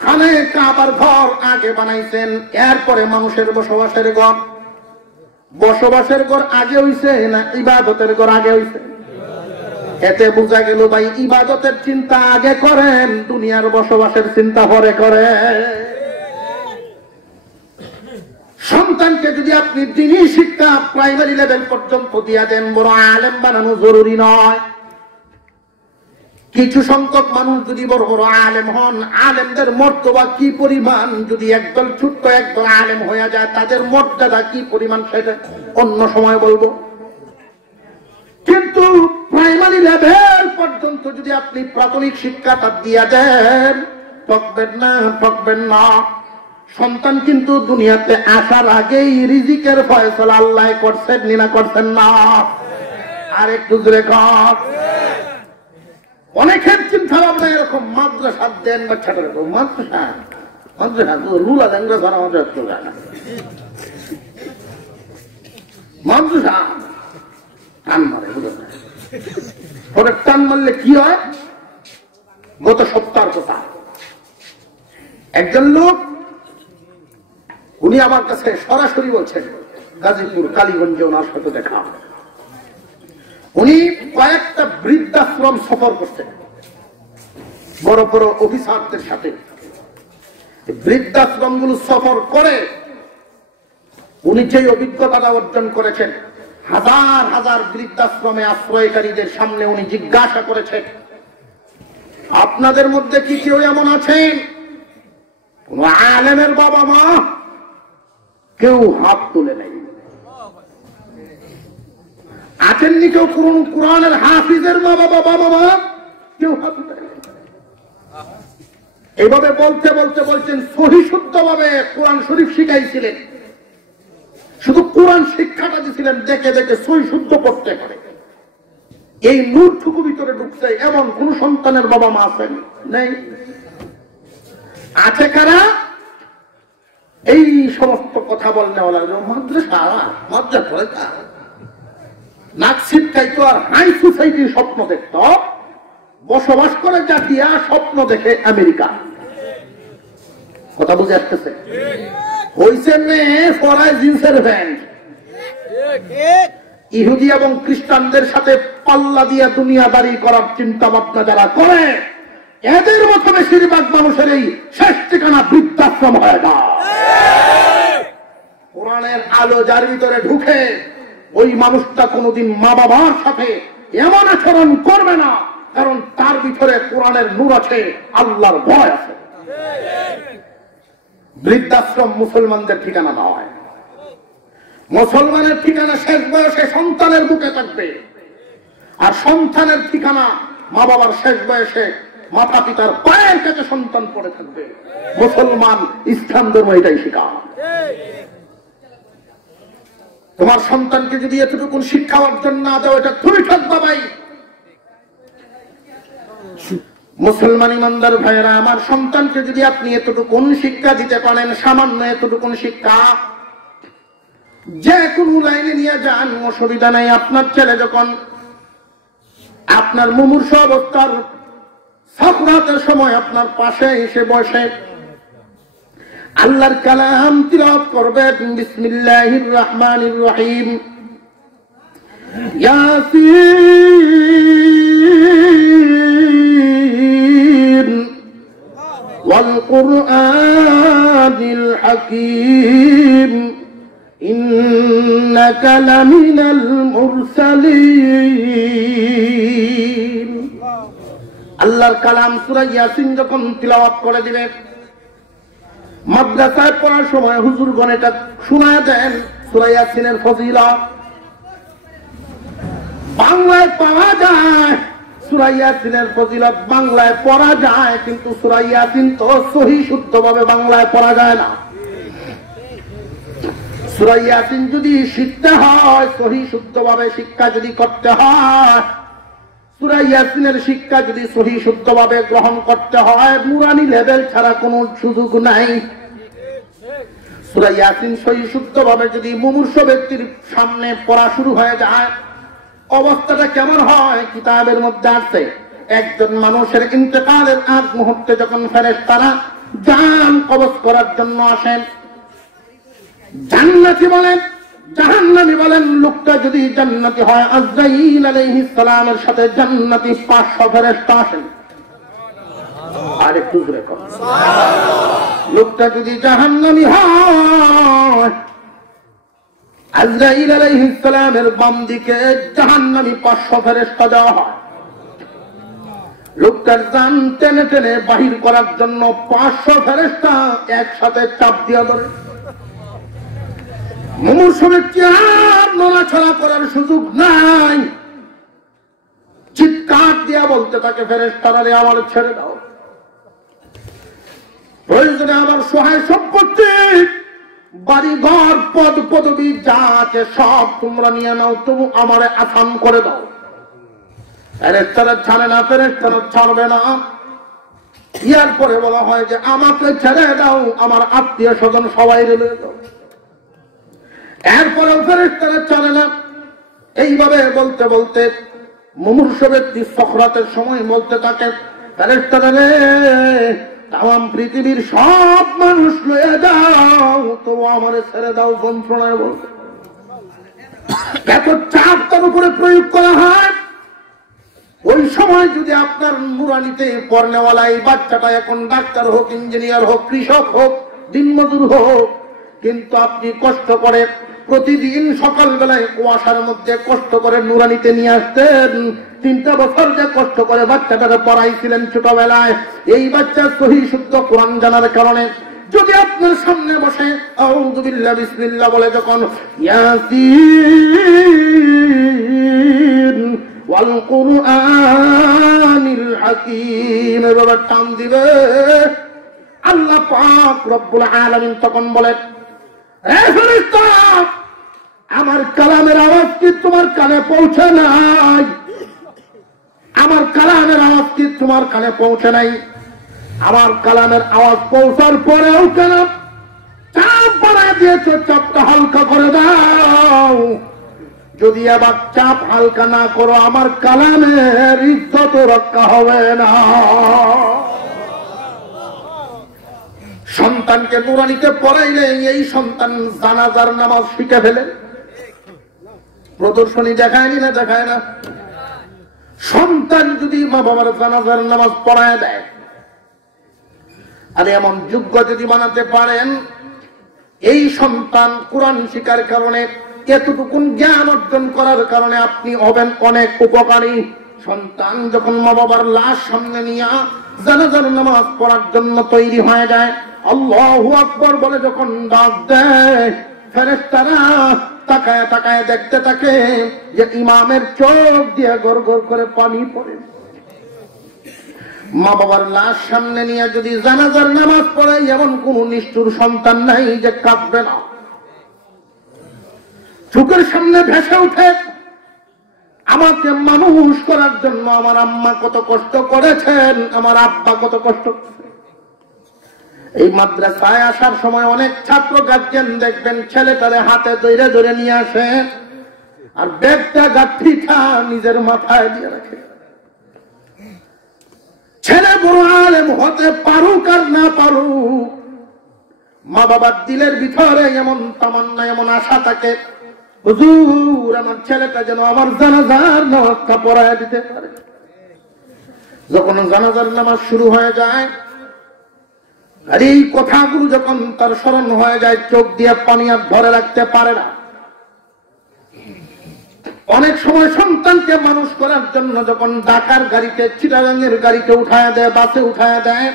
খানে কাবার ঘর আগে বানাইছেন, এরপরে মানুষের বসবাসের ঘর। বসবাসের ঘর আগে হইছে না ইবাদতের ঘর আগে হইছে? এতে বোঝা গেল ভাই ইবাদতের চিন্তা আগে করেন, দুনিয়ার বসবাসের চিন্তা পরে করে। সন্তানকে যদি আপনি দ্বীনি শিক্ষা প্রাইমারি লেভেল পর্যন্ত দিয়া দেন, বড় আলেম বানানো জরুরি নয়। কিছু সংখ্যক মানুষ যদি বড় বড় আলেম হন, আলেমদের মর্যাদা কি পরিমাণ, যদি একদল ছোট্ট একদল আলেম হয়ে যায় তাদের মর্যাদা কি পরিমাণ সেটা অন্য সময় বলবো। কিন্তু প্রাইমারি লেভেল পর্যন্ত যদি আপনি প্রাথমিক শিক্ষাটা দিয়া দেন, ঠকবেন না। সন্তান কিন্তু দুনিয়াতে আসার আগেই রিজিকের ফয়সালা আল্লাহ করছেন না করছেন না? আর একটু জোরে কর। অনেকের চিন্তা ভাবনা এরকম, মাদ্রাসা দেন বাচ্চাটার, মাদ্রাসা রুলা ল্যাংরা ছাড়া আমাদের একটু যায় না। মাদ্রাসা টান মারে, ওরা টান মারলে কি হয়? গত সপ্তাহের কথা, একজন লোক উনি আমার কাছে সরাসরি বলছেন, গাজীপুর কালীগঞ্জে ওনার সাথে দেখা, উনি কয়েকটা বৃদ্ধাশ্রম সফর করছেন বড় বড় অফিসারদের সাথে। বৃদ্ধাশ্রম গুলো সফর করে উনি যে অভিজ্ঞতাটা অর্জন করেছেন, হাজার হাজার বৃদ্ধাশ্রমে আশ্রয়কারীদের সামনে উনি জিজ্ঞাসা করেছেন, আপনাদের মধ্যে কি কেউ এমন আছেন কোন আলেমের বাবা মা? কেউ হাত তুলে নেই। আছেননি কেউ কোরআনের হাফিজের মা বাবা বাবা মা? কেউ হাত তুলে নেই। এইভাবে বলতে বলতে বলছেন সহি শুদ্ধ ভাবে কোরআন শরীফ শিখাইছিলেন, শুধু কোরআন শিক্ষাটা দিয়েছিলেন, দেখে দেখে সহি শুদ্ধ পড়তে পারে। এই নূরটুকু ভিতরে ঢুকছে এমন কোন সন্তানের বাবা মা আছেন? নেই। আছে কারা? এই সমস্ত কথা বললে মাদ্রাসা পড়ে তা নাক ছিটকাইতো আর হাই সোসাইটির স্বপ্ন দেখত, বসবাস করে জাতিয়া স্বপ্ন দেখে আমেরিকা। কথা বুঝে আসতেছে? হইছে মেয়ে পরায় জিন্সের প্যান্ট, ইহুদি এবং খ্রিস্টানদের সাথে পাল্লা দিয়া দুনিয়াদারি করার চিন্তা ভাবনা যারা করে, এদের মতো বেশিরভাগ মানুষের এই শেষ ঠিকানা বৃদ্ধাশ্রম হয় না। কোরআনের আলো যার ভিতরে ঢুকে, ওই মানুষটা কোনোদিন মা বাবার সাথে এমন আচরণ করবে না, কারণ তার ভিতরে কোরআনের নূর আছে, আল্লাহর ভয় আছে। বৃদ্ধাশ্রম মুসলমানদের ঠিকানা নয়। মুসলমানের ঠিকানা শেষ বয়সে সন্তানের বুকে থাকবে, আর সন্তানের ঠিকানা মা বাবার শেষ বয়সে মাতা পিতার পায়ের কাছে সন্তান পড়ে থাকবে। মুসলমান ইসলাম ধর্ম এটাই শিখায়। তোমার সন্তানকে যদি এতটুকু শিক্ষা অর্জন না দাও, এটা তুমি থাকবা ভাই। মুসলমান ইমানদার ভাইয়েরা, আমার সন্তানকে যদি আপনি এতটুকু শিক্ষা দিতে পারেন, সামান্য এতটুকু শিক্ষা, যে কোনো লাইনে নিয়ে যান, অসুবিধা নাই। আপনার ছেলে যখন আপনার মুমূর্ষ অবস্থার সাকরাতের সময় আপনার পাশে এসে বসে আল্লাহর কালাম তিলাওয়াত করবেন, বিসমিল্লাহির রহমানির রহিম, ইয়াসিন ওয়াল কুরআনিল হাকীম ইন্নাকা লামিনাল মুরসালিন। আল্লাহর কালাম সূরা ইয়াসিন যখন তিলাওয়াত করে দিবে, মাদ্রাসায় পড়ার সময় হুজুরগণ এটা শোনায় দেন। সূরা ইয়াসিনের ফজিলত বাংলায় পাওয়া যায়, সূরা ইয়াসিনের ফজিলত বাংলায় পড়া যায়, কিন্তু সূরা ইয়াসিন তো সহি শুদ্ধভাবে বাংলায় পড়া যায় না। সূরা ইয়াসিন যদি শিখতে হয়, সহি শুদ্ধভাবে শিক্ষা যদি করতে হয়, সূরা ইয়াসিনের শিক্ষা যদি সহি শুদ্ধভাবে গ্রহণ করতে হয়, নুরানি লেভেল ছাড়া কোনো সুযোগ নাই। সূরা ইয়াসিন সহি শুদ্ধভাবে যদি মুমূর্ষ ব্যক্তির সামনে পড়া শুরু হয়ে যায়, অবস্থাটা কেমন হয়? কিতাবের মধ্যে আছে, একজন মানুষের ইন্তেকালের আগ মুহূর্তে যখন ফেরেশতারা জান কবজ করার জন্য আসেন, জান্নাতি বলেন জাহান্নামী বলেন, লোকটা যদি জান্নাতি হয়, আজরাইল আলাইহিস সালামের সাথে জান্নাতি 500 ফেরেশতা আসেন। আর একটু জোরে কর, লোকটা যদি জাহান্নামী হয়, আজরাইল আলাইহিস সালামের বাম দিকে জাহান্নামী 500 ফেরেশতা দেওয়া হয়। লোকটার জান টেনে টেনে বাহির করার জন্য 500 ফেরেশতা একসাথে চাপ দিয়া ধরে। মুমূর্ষ ব্যক্তি আর নড়াচড়া করার সুযোগ নাই, চিৎকার দিয়া বলতে থাকে, ফেরেশতারা রে আমার ছেড়ে দাও, প্রয়োজনে আমার সহায় সম্পত্তি, বাড়ি ঘর পদ পদবি যা আছে সব তোমরা নিয়ে নাও, তবু আমারে আসান করে দাও। ফেরেশতারা ছাড়ে না, ফেরেশতারা ছাড়বে না। ইয়ার পরে বলা হয় যে আমাকে ছেড়ে দাও, আমার আত্মীয় স্বজন সবাই রেলে দাও। এরপরে ফেরেশতারা চলে না। এইভাবে বলতে বলতে মুমূর্ষ ব্যক্তি সকরাতের সময় বলতে থাকে, ফেরেশতারা রে, তাম পৃথিবীর সব মানুষ লয়ে যাও, তো আমারে ছেড়ে দাও। যন্ত্রণায় বলতে এত চাপ তার উপরে প্রয়োগ করা হয়। ওই সময় যদি আপনার নুরানিতে পড়নেওয়ালা এই বাচ্চাটা এখন ডাক্তার হোক, ইঞ্জিনিয়ার হোক, কৃষক হোক, দিনমজুর হোক, কিন্তু আপনি কষ্ট করে প্রতিদিন সকালবেলায় কুয়াশার মধ্যে কষ্ট করে নুরানিতে নিয়ে আসতেন, 3টা বছর যে কষ্ট করে বাচ্চাটাকে পড়াইছিলেন ছোটবেলায়, এই বাচ্চা সহিহ শুদ্ধ কোরআন জানার কারণে যদি আপনার সামনে বসে আউযু বিল্লাহি বিসমিল্লাহ বলে যখন ইয়াসিন ওয়াল কুরআনিল হাকীম এভাবে টান দিবে, আল্লাহ পাক রব্বুল আলামিন তখন বলেন, হে ফেরেশতা, আমার কালামের আওয়াজ কি তোমার কানে পৌঁছে নাই? আমার কালামের আওয়াজ কি তোমার কানে পৌঁছে নাই? আমার কালামের আওয়াজ পৌঁছার পরেও কেন চাপ বাড়ায় দিয়েছ? চাপটা হালকা করে দাও। যদি আবার চাপ হালকা না করো, আমার কালামের ইজ্জত রক্ষা হবে না। সন্তানকে নুরানিতে পড়াইলে এই সন্তান জানাজার নামাজ শিখে ফেলে। প্রদর্শনী দেখায়নি না? দেখায় না? সন্তান যদি মা বাবার জানাজার নামাজ পড়ায় দেয়, আর এমন যোগ্য যদি বানাতে পারেন, এই সন্তান কোরআন শিখার কারণে, এতটুকু জ্ঞান অর্জন করার কারণে আপনি হবেন অনেক উপকারী। সন্তান যখন মা বাবার লাশ সামনে নিয়ে জানাজার নামাজ পড়ার জন্য তৈরি হয়ে যায়, আল্লাহু আকবার বলে যখন ডাক দেয়, ফেরেশতারা তাকায় তাকায় দেখতে থাকে যে ইমামের চোখ দিয়ে গড় গড় করে পানি পড়ে। মা বাবার লাশ সামনে নিয়ে যদি জানাজার নামাজ পড়ে, এমন কোন নিষ্ঠুর সন্তান নাই যে কাঁদবে না। চোখের সামনে ভেসে উঠে, আমাকে মানুষ করার জন্য আমার আম্মা কত কষ্ট করেছেন, আমার আব্বা কত কষ্ট। এই মাদ্রাসায় আসার সময় অনেক ছাত্র গার্জিয়ান দেখবেন ছেলেটারে হাতে ধরে ধরে নিয়ে আসে, আর ব্যাগটা গাঠিটা নিজের মাথায় দিয়ে রাখে। ছেলে বড় আলেম হতে পারুক আর না পারুক, মা বাবার দিলের ভিতরে এমন তামান্না, এমন আশা থাকে, হুজুর আমার ছেলেটা যেন আমার জানাজার নামাজটা পড়ায় দিতে পারে। যখন জানাজার নামাজ শুরু হয়ে যায়, আর এই কথাগুলো যখন তার স্মরণ হয়ে যায়, চোখ দিয়ে পানি আর ধরে রাখতে পারে না। অনেক সময় সন্তানকে মানুষ করার জন্য যখন ঢাকার গাড়িতে, চিটাগাঙ্গের গাড়িতে উঠায় দেয়, বাসে উঠায় দেয়,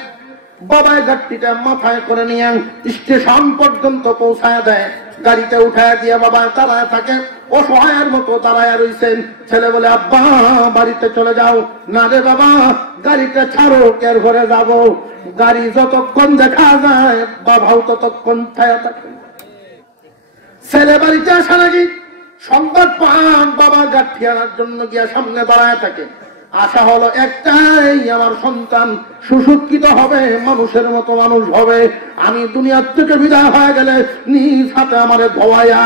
বাবায় গাড়িটা মাথায় করে নিয়ে স্টেশন পর্যন্ত পৌঁছায় দেয়, গাড়িতে উঠায় দিয়ে বাবা দাঁড়ায় থাকে, অসহায়ের মতো দাঁড়ায় রয়েছেন। ছেলে বলে, আব্বা বাড়িতে চলে যাও। না রে বাবা, গাড়িটা ছাড়ো, কের ঘরে যাবো। গাড়ি যতক্ষণ দেখা যায় বাবাও ততক্ষণ ছায়া থাকে। ছেলে বাড়িতে আসা নাকি সংবাদ পান, বাবা গাঠি আনার জন্য গিয়া সামনে দাঁড়ায় থাকে। আশা হলো একটাই, আমার সন্তান সুশিক্ষিত হবে, মানুষের মতো মানুষ হবে। আমি দুনিয়ার থেকে বিদায় হয়ে গেলে নিজ হাতে আমারে ধোয়াইয়া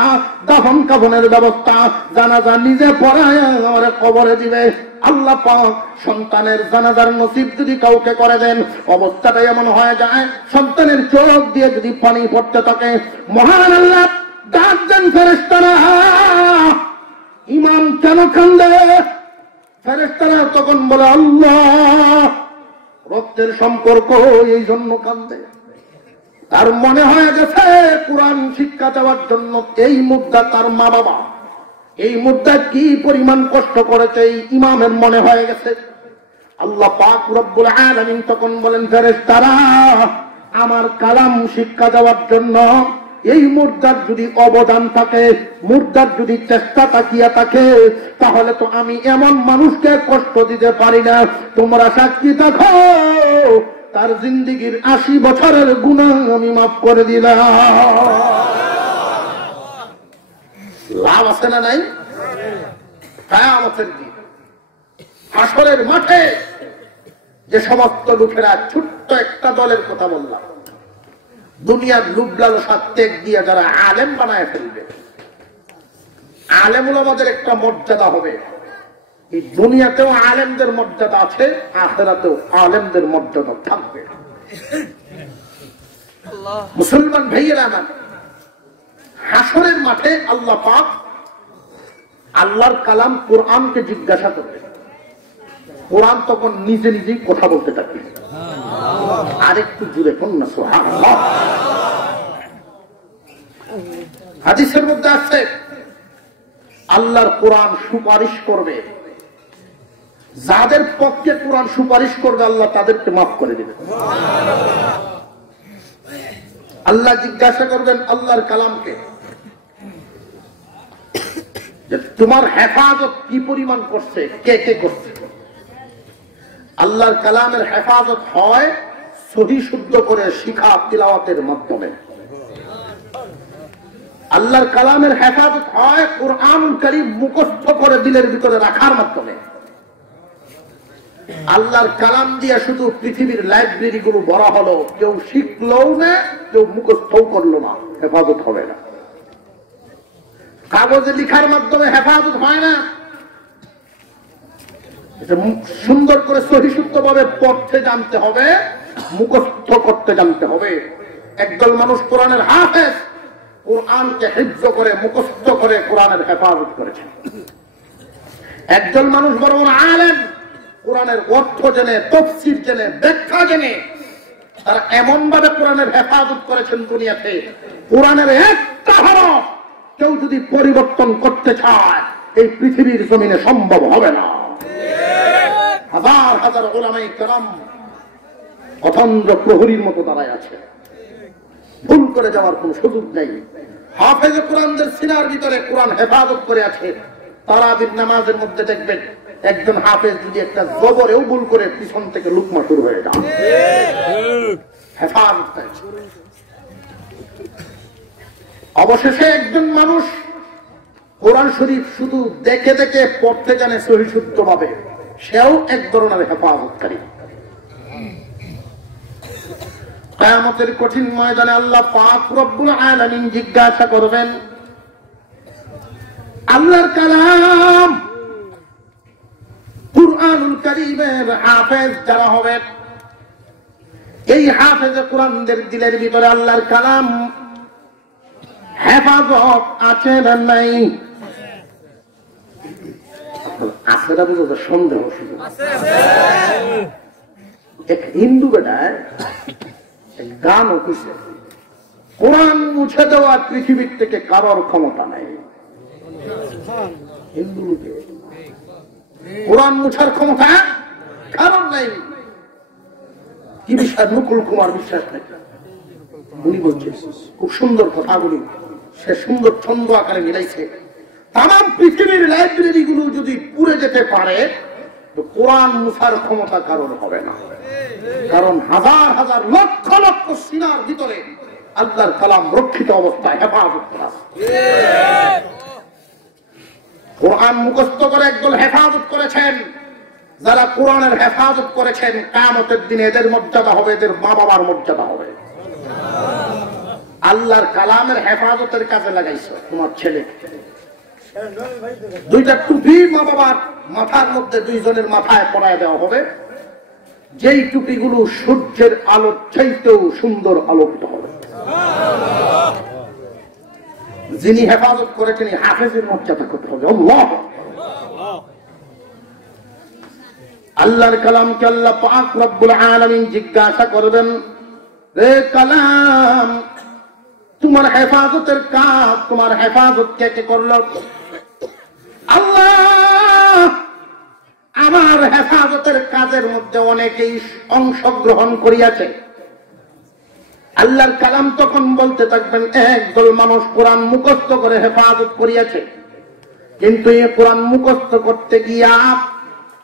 দাফন কাফনের ব্যবস্থা, জানাজা নিজে পড়াইয়া আমারে কবরে দিবে। আল্লাহ পাক সন্তানের জানাজার নসিব যদি কাউকে করে দেন, অবস্থাটা এমন হয়ে যায়, সন্তানের চোখ দিয়ে যদি পানি পড়তে থাকে, মহান আল্লাহ ডাক দেন, ফেরেশতারা ইমাম কেন কান্দে? ফেরেশতারা তখন বলে, আল্লাহ রক্তের সম্পর্ক, এই জন্য কান্দে। তার মনে হয়ে গেছে কোরআন শিক্ষা দেওয়ার জন্য এই মুদ্রা তার মা বাবা, এই মুদ্রা কি পরিমাণ কষ্ট করেছে এই ইমামের মনে হয়ে গেছে। আল্লাহ পাক রব্বুল আলামিন তখন বলেন, ফেরেশতারা আমার কালাম শিক্ষা দেওয়ার জন্য এই মুর্দার যদি অবদান থাকে, মুর্দার যদি চেষ্টা তাকিয়া থাকে, তাহলে তো আমি এমন মানুষকে কষ্ট দিতে পারি না। তোমরা সাক্ষী থাকো, তার জিন্দিগির 80 বছরের গুনাহ আমি মাফ করে দিলাম। লাভ আছে না নাই? কিয়ামতের দিন হাসরের মাঠে যে সমস্ত লোকেরা ছোট্ট একটা দলের কথা বললাম, দুনিয়ার লুভ লালসা ত্যাগ দিয়ে যারা আলেম বানায় ফেলবে, আলেমুল আমাদের একটা মর্যাদা হবে। এই দুনিয়াতেও আলেমদের মর্যাদা আছে, আখিরাতেও আলেমদের মর্যাদা থাকবে। মুসলমান ভাইয়েরা আমার, হাসরের মাঠে আল্লাহ পাক আল্লাহর কালাম কোরআনকে জিজ্ঞাসা করবে। কোরআন তখন নিজে নিজেই কথা বলতে থাকবে। আরেকটু জুড়ে কোন না সুবহানাল্লাহ। হাদিসের মধ্যে আছে আল্লাহর কোরআন সুপারিশ করবে, যাদের পক্ষে কোরআন সুপারিশ করবে আল্লাহ তাদেরকে মাফ করে দেবে। আল্লাহ জিজ্ঞাসা করবেন আল্লাহর কালামকে যে তোমার হেফাজত কি পরিমাণ করছে, কে কে করছে। আল্লাহর কালামের হেফাজত হয় সহি শুদ্ধ করে শিখা তিলাওয়াতের মাধ্যমে। আল্লাহর কালামের হেফাজত হয় কোরআনুল কারীম মুখস্থ করে দিলের ভিতরে রাখার মাধ্যমে। আল্লাহর কালাম দিয়ে শুধু পৃথিবীর লাইব্রেরি গুলো ভরা হলো, কেউ শিখলও না, কেউ মুখস্থও করলো না, হেফাজত হবে না। কাগজে লিখার মাধ্যমে হেফাজত হয় না। সুন্দর করে সহিশুদ্ধ ভাবে পড়তে জানতে হবে, মুখস্থ করতে জানতে হবে। একদল মানুষ কোরআনের হাফেজ, কোরআনকে হিফজ করে মুখস্থ করে কোরআনের হেফাজত করেছে। একদল মানুষ বড় বড় আলেম, কোরআনের অর্থ জেনে, তাফসীর জেনে, ব্যাখ্যা জেনে তারা এমন ভাবে কোরআনের হেফাজত করেছেন, দুনিয়াতে কোরআনের একটা হরফ কেউ যদি পরিবর্তন করতে চায় এই পৃথিবীর জমিনে সম্ভব হবে না। হাজার হাজার উলামায়ে কেরাম অথন্দ্র প্রহরীর মতো দাঁড়ায় আছে, ভুল করে যাওয়ার কোন সুযোগ নেই। হাফেজ কোরআনদের সিনার ভিতরে কোরআন হেফাজত করে আছে। তারাবির নামাজের মধ্যে দেখবেন একজন হাফেজ যদি একটা জবরেও ভুল করে পিছন থেকে লুকমা শুরু হয়ে যায়, হেফাজত করেছে। অবশেষে একজন মানুষ কোরআন শরীফ শুধু দেখে দেখে পড়তে জানে সহিশুদ্ধ ভাবে, সেও এক ধরনের হেফাজতকারী। কিয়ামতের কঠিন ময়দানে আল্লাহ পাক রব্বুল আলামিন জিজ্ঞাসা করবেন, আল্লাহর কালাম কুরআনুল কারীমের হাফেজ যারা হবে, এই হাফেজ কোরআনদের দিলের ভিতরে আল্লাহর কালাম হেফাজত আছে না নাই? আছে না বুঝতে সন্দেহ শুধু। এক হিন্দু বেটায় গান হচ্ছে, কোরআন মুছে দেওয়া পৃথিবীর থেকে কারোর ক্ষমতা নাই। হিন্দু লোকে কোরআন মুছার ক্ষমতা কারণ নাই। কি বিশ্বাস? নকুল কুমার বিশ্বাস নাই। উনি বলছে খুব সুন্দর কথাগুলি, সে সুন্দর ছন্দ আকারে মিলাইছে। তাম পৃথিবীর লাইব্রেরি গুলো যদি পুড়ে যেতে পারে তো কোরআন মুছার ক্ষমতা কারণ হবে না। কারণ হাজার হাজার লক্ষ লক্ষ সিনার ভিতরে আল্লাহর কালাম রক্ষিত অবস্থায় হেফাজত করা। কোরআন মুখস্থ করে একদল হেফাজত করেছেন। যারা কোরআনের হেফাজত করেছেন কিয়ামতের দিনে এদের মর্যাদা হবে, এদের মা বাবার মর্যাদা হবে। আল্লাহর কালামের হেফাজতের কাজে লাগাইছো তোমার ছেলে, দুইটা টুপি মা বাবার মাথার মধ্যে দুইজনের মাথায় পরায় দেওয়া হবে, যেই টুপিগুলো সূর্যের আলোর চাইতেও সুন্দর আলোকিত হবে। যিনি হেফাজত করেছেন হাফেজের মর্যাদা করতে হবে। আল্লাহ আল্লাহর কালামকে আল্লাহ পাক রব্বুল আলামিন জিজ্ঞাসা করবেন, রে কালাম তোমার হেফাজতের কাজ, তোমার হেফাজত কে কে করলো? আল্লাহ আমার হেফাজতের কাজের মধ্যে অনেকেই অংশগ্রহণ করিয়াছে। আল্লাহর কালাম তখন বলতে থাকবেন, একদল মানুষ কোরআন মুখস্থ করে হেফাজত করিয়াছে, কিন্তু এই কোরআন মুখস্থ করতে গিয়া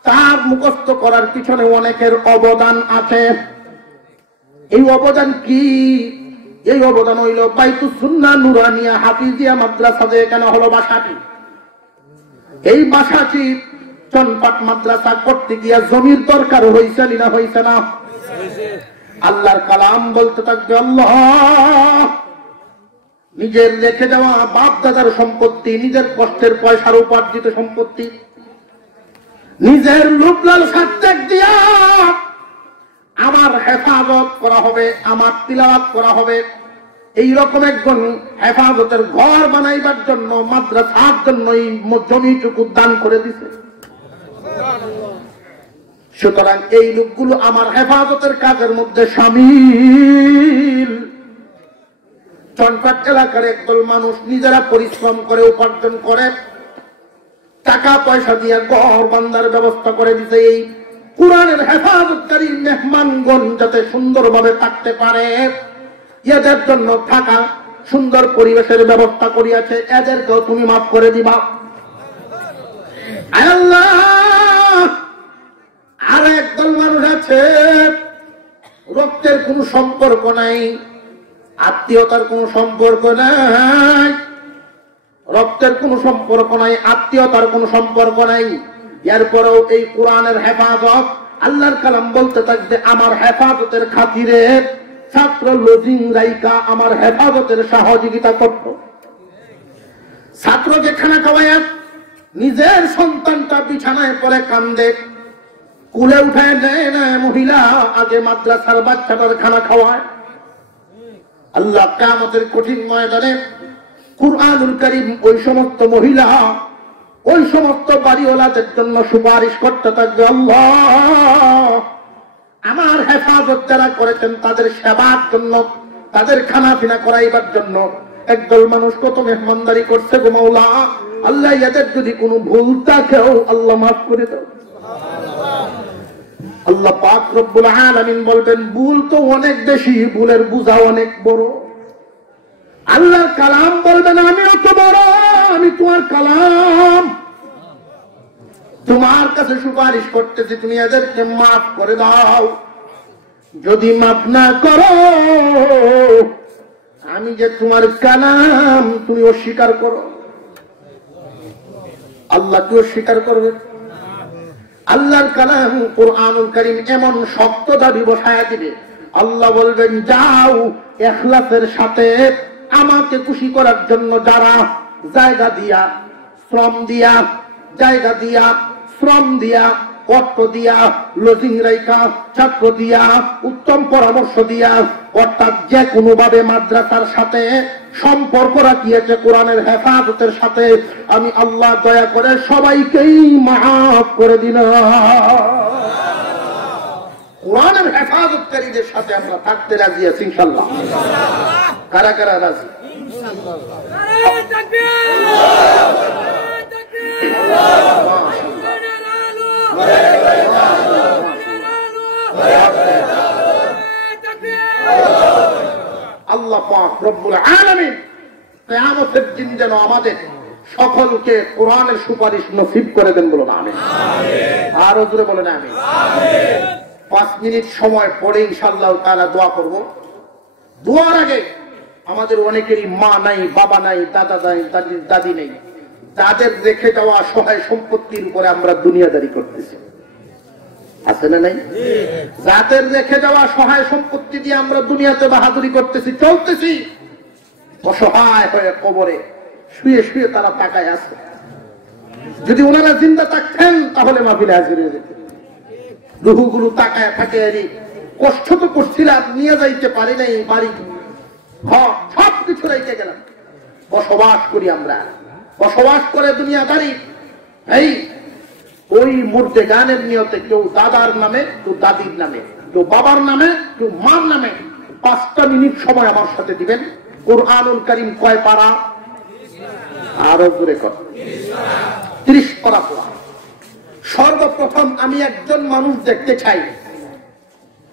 তার মুখস্থ করার পিছনে অনেকের অবদান আছে। এই অবদান কি? এই অবদান হইল বাইতুস সুন্নাহ নুরানিয়া হাফিজিয়া মাদ্রাসা, এখানে হলো বাসাটি। এই বাসাটি চনপাট মাদ্রাসা করতে গিয়া জমির দরকার হয়েছে না হয়েছে না? আল্লাহর কালাম বলতে থাকবে আল্লাহ নিজের রেখে যাওয়া বাপ দাদার সম্পত্তি, নিজের কষ্টের পয়সার উপার্জিত সম্পত্তি, নিজের লোকলাল সাত্যাগ দিয়া আমার হেফাজত করা হবে, আমার তিলাওয়াত করা হবে। এইরকম একজন হেফাজতের ঘর বানাইবার জন্য মাদ্রাসার জন্য এই জমিটুকু দান করে দিছে। সুতরাং এই লোকগুলো আমার হেফাজতের কাজের মধ্যে শামিল। চনপাট এলাকার একদল মানুষ নিজেরা পরিশ্রম করে উপার্জন করে টাকা পয়সা দিয়ে ঘর বান্দার ব্যবস্থা করে দিতে, এই কোরআনের হেফাজতকারী মেহমানগণ যাতে সুন্দরভাবে থাকতে পারে এদের জন্য থাকা সুন্দর পরিবেশের ব্যবস্থা করিয়াছে। এদেরকেও তুমি মাফ করে দিবা আল্লাহ। আর একদল মানুষ আছে রক্তের কোনো সম্পর্ক নাই, আত্মীয়তার কোনো সম্পর্ক নাই, রক্তের কোনো সম্পর্ক নাই, আত্মীয়তার কোনো সম্পর্ক নাই। এরপরেও এই কোরআনের হেফাজত আল্লাহর কালাম বলতে থাকবে আমার হেফাজতের খাতিরে ছাত্র লজিং রাইকা আমার হেফাজতের সহযোগিতা করত। ছাত্রকে খানা খাওয়ায় নিজের সন্তানটা বিছানায় পরে কান্দে, কুলে উঠায় দেয় না মহিলা, আগে মাদ্রাসার বাচ্চাটার খানা খাওয়ায়। আল্লাহ কিয়ামতের কঠিন ময়দানে কুরআনুল কারীম ওই সমস্ত মহিলা ওই সমস্ত বাড়িওয়ালাদের জন্য সুপারিশ করতে থাকবে আল্লাহ আমার হেফাজত যারা করেছেন তাদের সেবার জন্য, তাদের খানা পিনা করাইবার জন্য একদল মানুষ কত মেহমানদারি করছে গো মাওলা, আল্লাহ এদের যদি কোনো ভুল থাকেও আল্লাহ মাফ করে দাও। আল্লাহ পাক রব্বুল আলামিন বলবেন ভুল তো অনেক বেশি, ভুলের বোঝা অনেক বড়। আল্লাহর কালাম বলবেন আমিও তো বড়, আমি তোমার কালাম, তোমার কাছে সুপারিশ করতেছি তুমি এদেরকে মাফ করে দাও। যদি মাফ না করো আমি যে তোমার কালাম তুমি অস্বীকার করো, আল্লাহ কি অস্বীকার করবে? আল্লাহর কালাম কুরআনুল কারীম এমন শক্ত দাবি বসায়া দিবে, আল্লাহ বলবেন যাও ইখলাসের সাথে আমাকে খুশি করার জন্য যারা জায়গা দিয়া শ্রম দিয়া জায়গা দিয়া শ্রম দিয়া অর্থ দিয়া লজিং রাইকা ছাত্র দিয়া উত্তম পরামর্শ দিয়া অর্থাৎ যে কোনো ভাবে মাদ্রাসার সাথে সম্পর্ক রাখিয়েছে কোরআনের হেফাজতের সাথে, আমি আল্লাহ দয়া করে সবাইকেই মাফ করে দিলাম। কোরআনের হেফাজতকারীদের সাথে আমরা থাকতে রাজি আছি ইনশাআল্লাহ। কারা কারা রাজি? আল্লাহ পাক রব্বুল আলামিন কিয়ামতের দিন যেন আমাদের সকলকে কোরআনের সুপারিশ নসিব করে দেন, বলুন আমিন। আরো জোরে বলেন আমিন। 5 মিনিট সময় পরে ইনশাআল্লাহ তাআলা দোয়া করব। দোয়ার আগে আমাদের অনেকেরই মা নাই, বাবা নাই, দাদা নাই, দাদি নেই, তাদের রেখে যাওয়া সহায় সম্পত্তির উপরে আমরা দুনিয়াদারি করতেছি, আছে না নাই? যাদের রেখে যাওয়া সহায় সম্পত্তি দিয়ে আমরা দুনিয়াতে বাহাদুরি করতেছি, চলতেছি, অসহায় হয়ে কবরে শুয়ে শুয়ে তারা তাকায় আছে। যদি ওনারা জিন্দা থাকতেন তাহলে মাহফিলে হাজির হয়ে যেত। রুহুগুলো তাকায় থাকে, কষ্ট তো করছিলাম, নিয়ে যাইতে পারি নাই বাড়ি, সব কিছু রেখে গেলাম। বসবাস করি আমরা, বসবাস করে দুনিয়াদারি। এই ওই মুর্দে গানের নিয়তে কেউ দাদার নামে, কেউ দাদির নামে, কেউ বাবার নামে, কেউ মার নামে 5টা মিনিট সময় আমার সাথে দিবেন। কুরআনুল কারীম কয় পারা? আরো জোরে কর, 30 পারা পড়া। সর্বপ্রথম আমি একজন মানুষ দেখতে চাই,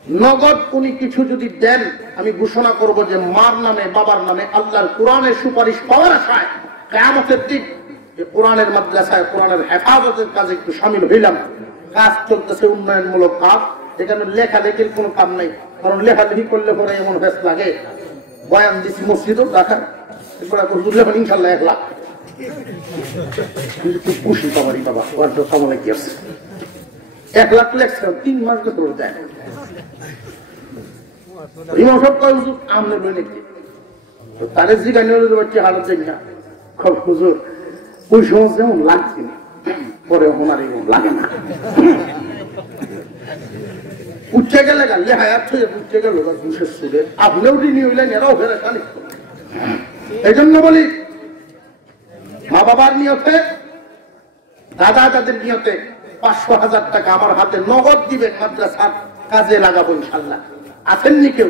নগদ উনি কিছু যদি দেন আমি ঘোষণা করব যে মার নামে বাবার নামে আল্লাহর কোরআনের সুপারিশ পাওয়ার আশায় কিয়ামতের দিন কোরআনের মাদ্রাসায় কোরআনের হেফাজতের কাজে একটু শামিল হইলাম। কাজ চলতেছে উন্নয়নমূলক কাজ, এখানে লেখালেখির কোনো কাম নাই, কারণ লেখালেখি করলে পরে এমন ব্যস্ত লাগে। বয়ান দিচ্ছি মসজিদও দেখা ইনশাল্লাহ 1 লাখ তুই খুশি পাবারি বাবা, ওর তো কমলে কি আছে 1 লাখ লেখছেন 3 মাস ধরে দেয় ইমাম সাহেব কয় হুজুর আমনে লই নাকি তারে জিগানি হলো বাচ্চা হালত দেন না খুব হুজুর ওই সময় যেমন লাগছে না পরে ওনার এরকম লাগে না উঠে গেলে গালে হায়াত হয়ে উঠে গেল ঘুষের সুরে আপনিও ঋণী হইলেন এরাও ফেরে খালি এই জন্য বলি মা বাবার নিয়তে দাদা দাদের নিয়তে 500,000 টাকা আমার হাতে নগদ দিবেন মাদ্রাসার কাজে লাগাবো ইনশাল্লাহ আছেননি কেউ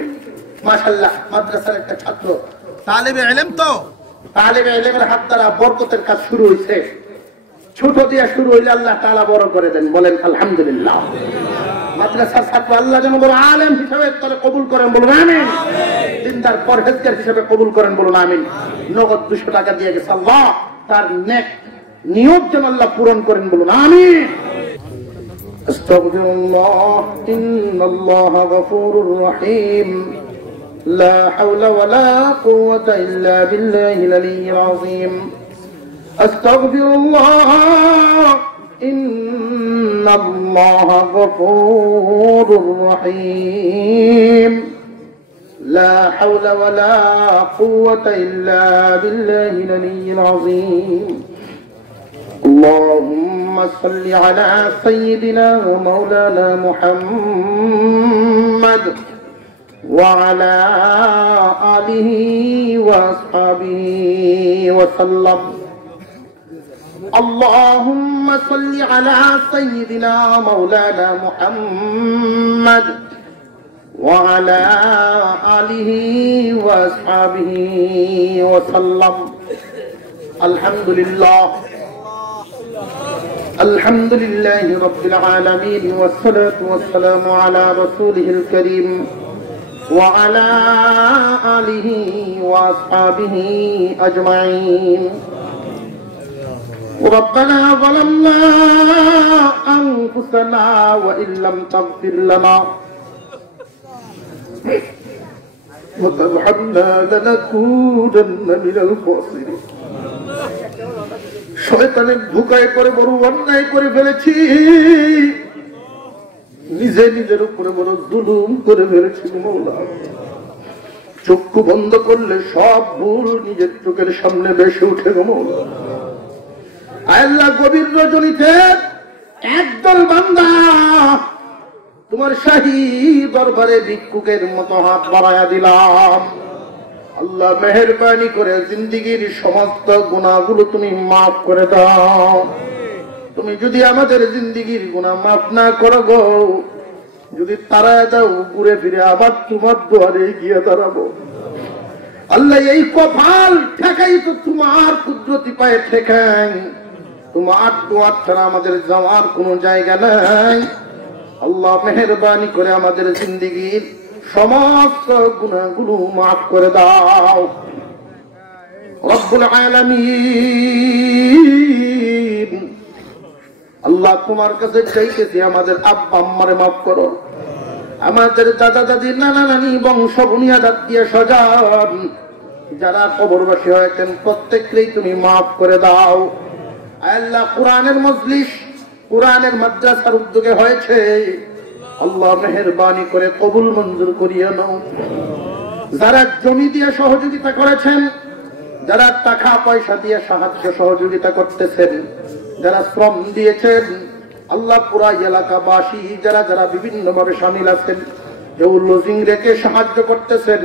মাশাআল্লাহ মাদ্রাসার একটা ছাত্র তালেবে ইলম তো তালেবে ইলমের হাত দ্বারা বরকতের কাজ শুরু হয়েছে ছোট দিয়ে শুরু হইলে আল্লাহ তাআলা বড় করে দেন বলেন আলহামদুলিল্লাহ মাদ্রাসার ছাত্র আল্লাহ যেন বড় আলেম হিসেবে তারা কবুল করেন বলুন আমিন দিনদার পরহেজগার হিসেবে কবুল করেন বলুন আমিন নগদ 200 টাকা দিয়ে গেছে আল্লাহ তার নেক নিয়ত যেন আল্লাহ পূরণ করেন বলুন আমিন আস্তাগফিরুল্লাহ ইন্নাল্লাহা গফুরুর রহিম লা হাওলা ওয়ালা কুওয়াতা ইল্লা বিল্লাহিল আলিয়্যিল আযীম আস্তাগফিরুল্লাহ ইন্নাল্লাহা গফুরুর রহিম লা হাওলা ওয়ালা কুওয়াতা ইল্লা বিল্লাহিল আলিয়্যিল আযীম اللهم صل على سيدنا ومولانا محمد وعلى آله وأصحابه وسلم اللهم صل على سيدنا مولانا محمد وعلى آله وأصحابه وسلم الحمد لله الحمد لله رب العالمين والصلاة والسلام على رسوله الكريم وعلى آله وأصحابه أجمعين ربنا ظلمنا أنفسنا وإن لم تغفر لنا وترحمنا لنكونن من الخاسرين শয়তানের ধোঁকায় করে বড় অন্যায় করে ফেলেছি নিজে নিজের উপরে বড় জুলুম করে ফেলেছি মওলা চক্ষু বন্ধ করলে সব ভুল নিজের চোখের সামনে ভেসে উঠে গো মওলা আল্লাহ গভীর রজনীতে একদল বান্দা তোমার শাহী দরবারে ভিক্ষুকের মতো হাত বাড়ায়া দিলাম আল্লাহ মেহেরবানি করে জিন্দেগীর সমস্ত গুনাহগুলো তুমি মাফ করে দাও তুমি যদি আমাদের জিন্দেগীর গুনাহ মাফ না করো গো যদি তাড়ায় দাও ঘুরে ফিরে আবার তোমার দুয়ারে গিয়ে দাঁড়াবো আল্লাহ এই কপাল ঠেকাই তো তোমার কুদরতি পায়ে ঠেকাই তোমার দুয়ার ছাড়া আমাদের যাওয়ার কোনো জায়গা নাই আল্লাহ মেহেরবানি করে আমাদের জিন্দেগীর সমস্ত গুনাহগুলো মাফ করে দাও রব্বুল আলামিন আল্লাহ তোমার কাছে চাইতেছি আমাদের আব্বা আম্মারে মাফ করো আমাদের দাদা দাদি নানা নানি বংশ বুনিয়াদ আত্মীয় স্বজন যারা কবরবাসী হয়েছেন প্রত্যেককেই তুমি মাফ করে দাও আল্লাহ কোরআনের মজলিস কোরআনের মাদ্রাসার উদ্যোগে হয়েছে আল্লাহ মেহেরবানি করে কবুল মঞ্জুর করিয়া নাও যারা জমি দিয়ে সহযোগিতা করেছেন যারা টাকা পয়সা দিয়ে সাহায্য সহযোগিতা করতেছেন যারা শ্রম দিয়েছেন আল্লাহ পুরা এলাকাবাসী যারা যারা বিভিন্ন ভাবে শামিল আছেন কেউ লজিং রেখে সাহায্য করতেছেন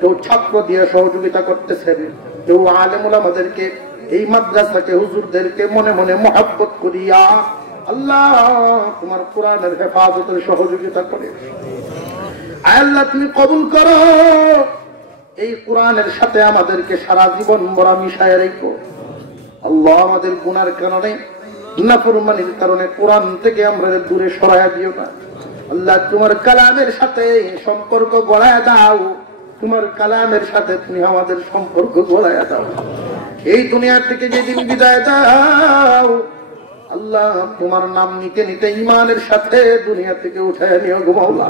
কেউ ছাত্র দিয়ে সহযোগিতা করতেছেন কেউ আলেম ওলামাদেরকে এই মাদ্রাসাকে হুজুরদেরকে মনে মনে মহব্বত করিয়া আল্লাহ তোমার কোরআনের হেফাজতের সহযোগিতা করে আল্লাহ তুমি কবুল করো এই কোরআনের সাথে আমাদেরকে সারা জীবন ভরা মিশায় রেখো আল্লাহ আমাদের গুনার কারণে নাফরমানির কারণে কোরআন থেকে আমরা দূরে সরাইয়া দিও না আল্লাহ তোমার কালামের সাথে সম্পর্ক গড়ায় দাও তোমার কালামের সাথে তুমি আমাদের সম্পর্ক গড়ায় দাও এই দুনিয়া থেকে যেদিন বিদায় দাও আল্লাহ তোমার নাম নিতে নিতে ঈমানের সাথে দুনিয়া থেকে উঠায় নিও গো মাওলা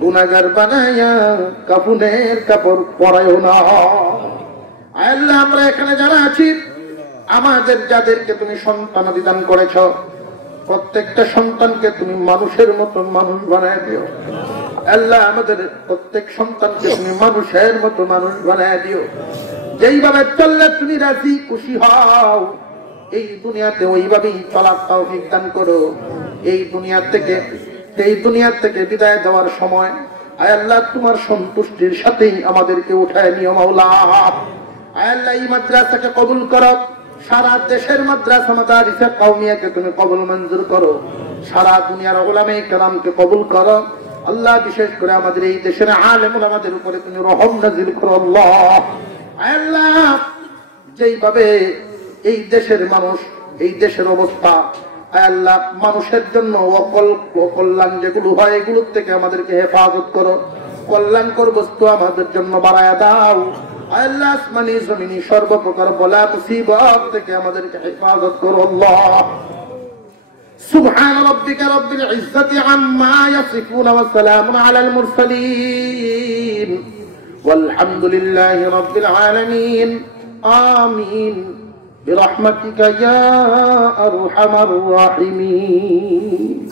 গুনাহগার বানায়া কাফনের কাপড় পরায়ও না আল্লাহ আমরা এখানে যারা আছি আমাদের যাদেরকে তুমি সন্তান দান করেছ প্রত্যেকটা সন্তানকে তুমি মানুষের মতো মানুষ বানায় দিও আল্লাহ আমাদের প্রত্যেক সন্তানকে তুমি মানুষের মতো মানুষ বানায় দিও যেইভাবে চললে তুমি রাজি খুশি হও এই দুনিয়াতে ওইভাবেই চলার তৌফিক দান করো এই দুনিয়া থেকে বিদায় দেওয়ার সময় আয় আল্লাহ তোমার সন্তুষ্টির সাথেই আমাদেরকে উঠায় নিও মাওলা আয় আল্লাহ এই মাদ্রাসাকে কবুল করো সারা দেশের মাদ্রাসা মাদারিসে কওমিয়াকে তুমি কবুল মঞ্জুর করো সারা দুনিয়ার উলামায়ে কেরামকে কবুল করো আল্লাহ বিশেষ করে আমাদের এই দেশের আলেম উলামাদের উপরে তুমি রহম নাযিল করো আল্লাহ আয় আল্লাহ যেইভাবে এই দেশের মানুষ এই দেশের অবস্থা আয় আল্লাহ মানুষের জন্য অকল্যাণ যেগুলো হয় এগুলোর থেকে আমাদেরকে হেফাজত করো কল্যাণকর বস্তু আমাদের জন্য বাড়ায়া দাও আয় আল্লাহ আসমানি জমিনি সর্বপ্রকার বলা মুসিবত থেকে আমাদেরকে হেফাজত করো আল্লাহ سبحان ربك رب العزة عما يصفون وسلام على المرسلين والحمد لله رب العالمين آمين برحمتك يا أرحم الراحمين